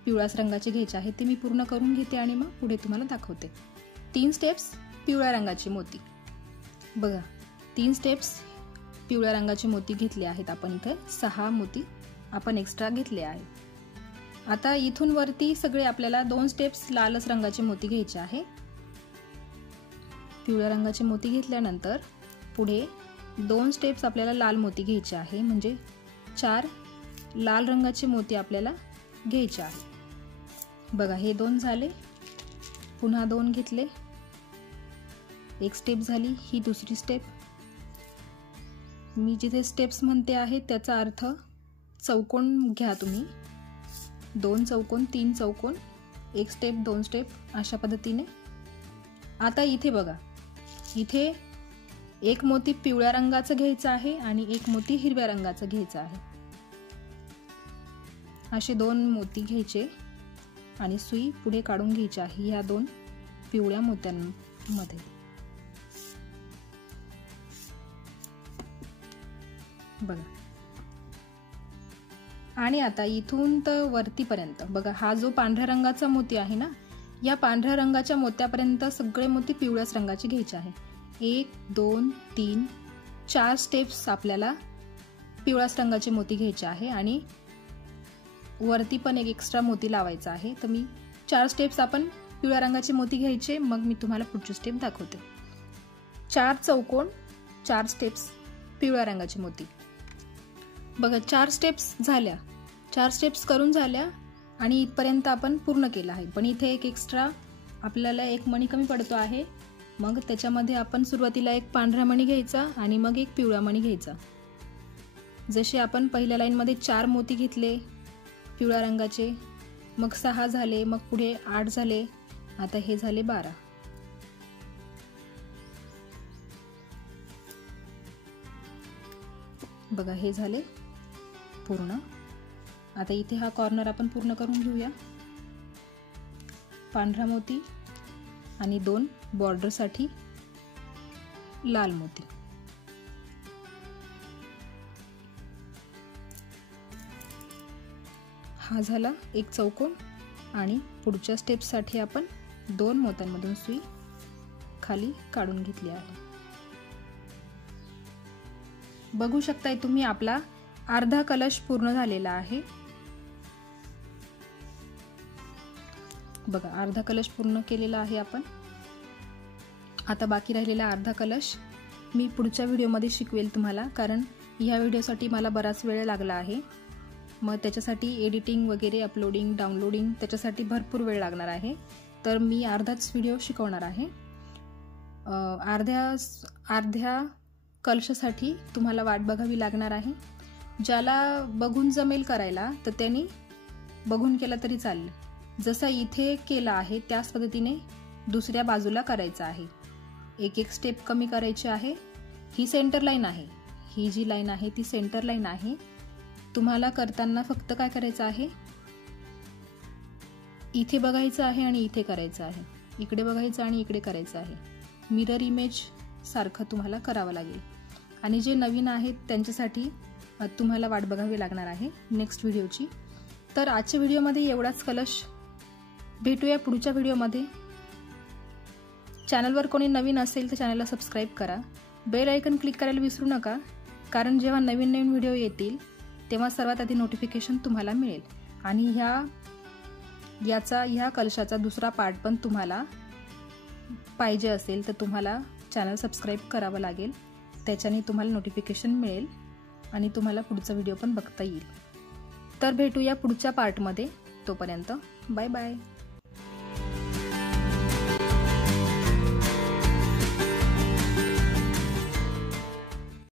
पिवळ्याच रंगाचे घ्यायचे आहेत. ते मी पूर्ण करून घेते आणि मग पुढे तुम्हाला दाखवते. 3 स्टेप्स पिवळ्या रंगाचे मोती. बघा, 3 स्टेप्स पिवळ्या रंगाचे मोती घेतले आहेत आपण. इथे 6 मोती आपण एक्स्ट्रा घेतले आहेत. आता इथून वरती सगळे आपल्याला 2 स्टेप्स लालच रंगाचे मोती घ्यायचे आहे. पिवळ्या रंगाचे मोती घेतल्यानंतर पुढे 2 स्टेप्स आपल्याला लाल मोती घ्यायचे आहे. म्हणजे 4 लाल रंगाचे मोती आपल्याला घ्यायचे आहे. बघा, हे 2 झाले. पुन्हा 2 घेतले. एक स्टेप झाली. ही दुसरी स्टेप. मी जिथे स्टेप्स म्हणते आहे त्याचा अर्थ चौकोन घ्या तुम्ही. 2 चौकोन, 3 चौकोन, 1 स्टेप, 2 स्टेप, अशा पद्धतीने. आता इथे बघा, इथे एक मोती पिवळ्या रंगाचं घ्यायचं आहे आणि एक मोती हिरव्या रंगाचं घ्यायचं आहे. असे 2 मोती घ्यायचे आणि सुई पुढे काढून घ्यायची आहे ह्या 2 पिवळ्या मोत्यांमध्ये. बघा, आणि आता इथून तर वरतीपर्यंत बघा, हा जो पांढऱ्या रंगाचा मोती आहे ना, या पांढऱ्या रंगाच्या मोत्यापर्यंत सगळे मोती पिवळ्याच रंगाचे घ्यायचे आहे. 1 2 3 4 स्टेप्स आपल्याला पिवळ्याच रंगाचे मोती घ्यायचे आहे आणि वरती पण एक एक्स्ट्रा मोती लावायचा आहे. तर मी 4 स्टेप्स आपण पिवळ्या रंगाचे मोती घ्यायचे. मग मी तुम्हाला पुढची स्टेप दाखवते. 4 चौकोन, 4 स्टेप्स पिवळ्या रंगाचे मोती. बघा, 4 स्टेप्स झाल्या. 4 स्टेप्स करून झाल्या आणि इथपर्यंत आपण पूर्ण केलं आहे. पण इथे एक एक्स्ट्रा आपल्याला एक मणी कमी पडतो आहे. मग त्याच्यामध्ये आपण सुरुवातीला एक पांढरा मणी घ्यायचा आणि मग एक पिवळा मणी घ्यायचा. जसे आपण पहिल्या लाईनमध्ये 4 मोती घेतले पिवळ्या रंगाचे, मग 6 झाले, मग पुढे 8 झाले, आता हे झाले 12. बघा, हे झाले पूर्ण. आता इथे हा कॉर्नर आपण पूर्ण करून घेऊया. पांढरा मोती आणि 2 बॉर्डरसाठी लाल मोती. हा झाला एक चौकोन आणि पुढच्या स्टेपसाठी आपण 2 मोत्यांमधून सुई खाली काढून घेतली आहे. बघू शकताय तुम्ही, आपला अर्धा कलश पूर्ण झालेला आहे. बघा, अर्धा कलश पूर्ण केलेला आहे आपण. आता बाकी राहिलेला अर्धा कलश मी पुढच्या व्हिडिओमध्ये शिकवेल तुम्हाला, कारण ह्या व्हिडिओसाठी मला बराच वेळ लागला आहे. मग त्याच्यासाठी एडिटिंग वगैरे, अपलोडिंग, डाउनलोडिंग त्याच्यासाठी भरपूर वेळ लागणार आहे. तर मी अर्धाच व्हिडिओ शिकवणार आहे. अर्ध्या कलशासाठी तुम्हाला वाट बघावी लागणार आहे. ज्याला बघून जमेल करायला तर त्यांनी बघून केला तरी चालेल. जसं इथे केला आहे त्याच पद्धतीने दुसऱ्या बाजूला करायचं आहे. एक एक स्टेप कमी करायची आहे. ही सेंटर लाईन आहे, ही जी लाईन आहे ती सेंटर लाईन आहे. तुम्हाला करताना फक्त काय करायचं आहे, इथे बघायचं आहे आणि इथे करायचं आहे, इकडे बघायचं आणि इकडे करायचं आहे. मिरर इमेज सारखं तुम्हाला करावं लागेल. आणि जे नवीन आहेत त्यांच्यासाठी तुम्हाला वाट बघावी लागणार आहे नेक्स्ट व्हिडिओची. तर आजच्या व्हिडिओमध्ये एवढाच कलश. भेटूया पुढच्या व्हिडिओमध्ये. चॅनलवर कोणी नवीन असेल तर चॅनलला सबस्क्राईब करा. बेल आयकन क्लिक करायला विसरू नका, कारण जेव्हा नवीन नवीन व्हिडिओ येतील तेव्हा सर्वात आधी नोटिफिकेशन तुम्हाला मिळेल. आणि ह्या कलशाचा दुसरा पार्ट पण तुम्हाला पाहिजे असेल तर तुम्हाला चॅनल सबस्क्राईब करावं लागेल. त्याच्याने तुम्हाला नोटिफिकेशन मिळेल आणि तुम्हाला पुढचा व्हिडिओ पण बघता येईल. तर भेटूया पुढच्या पार्टमध्ये. तोपर्यंत बाय बाय.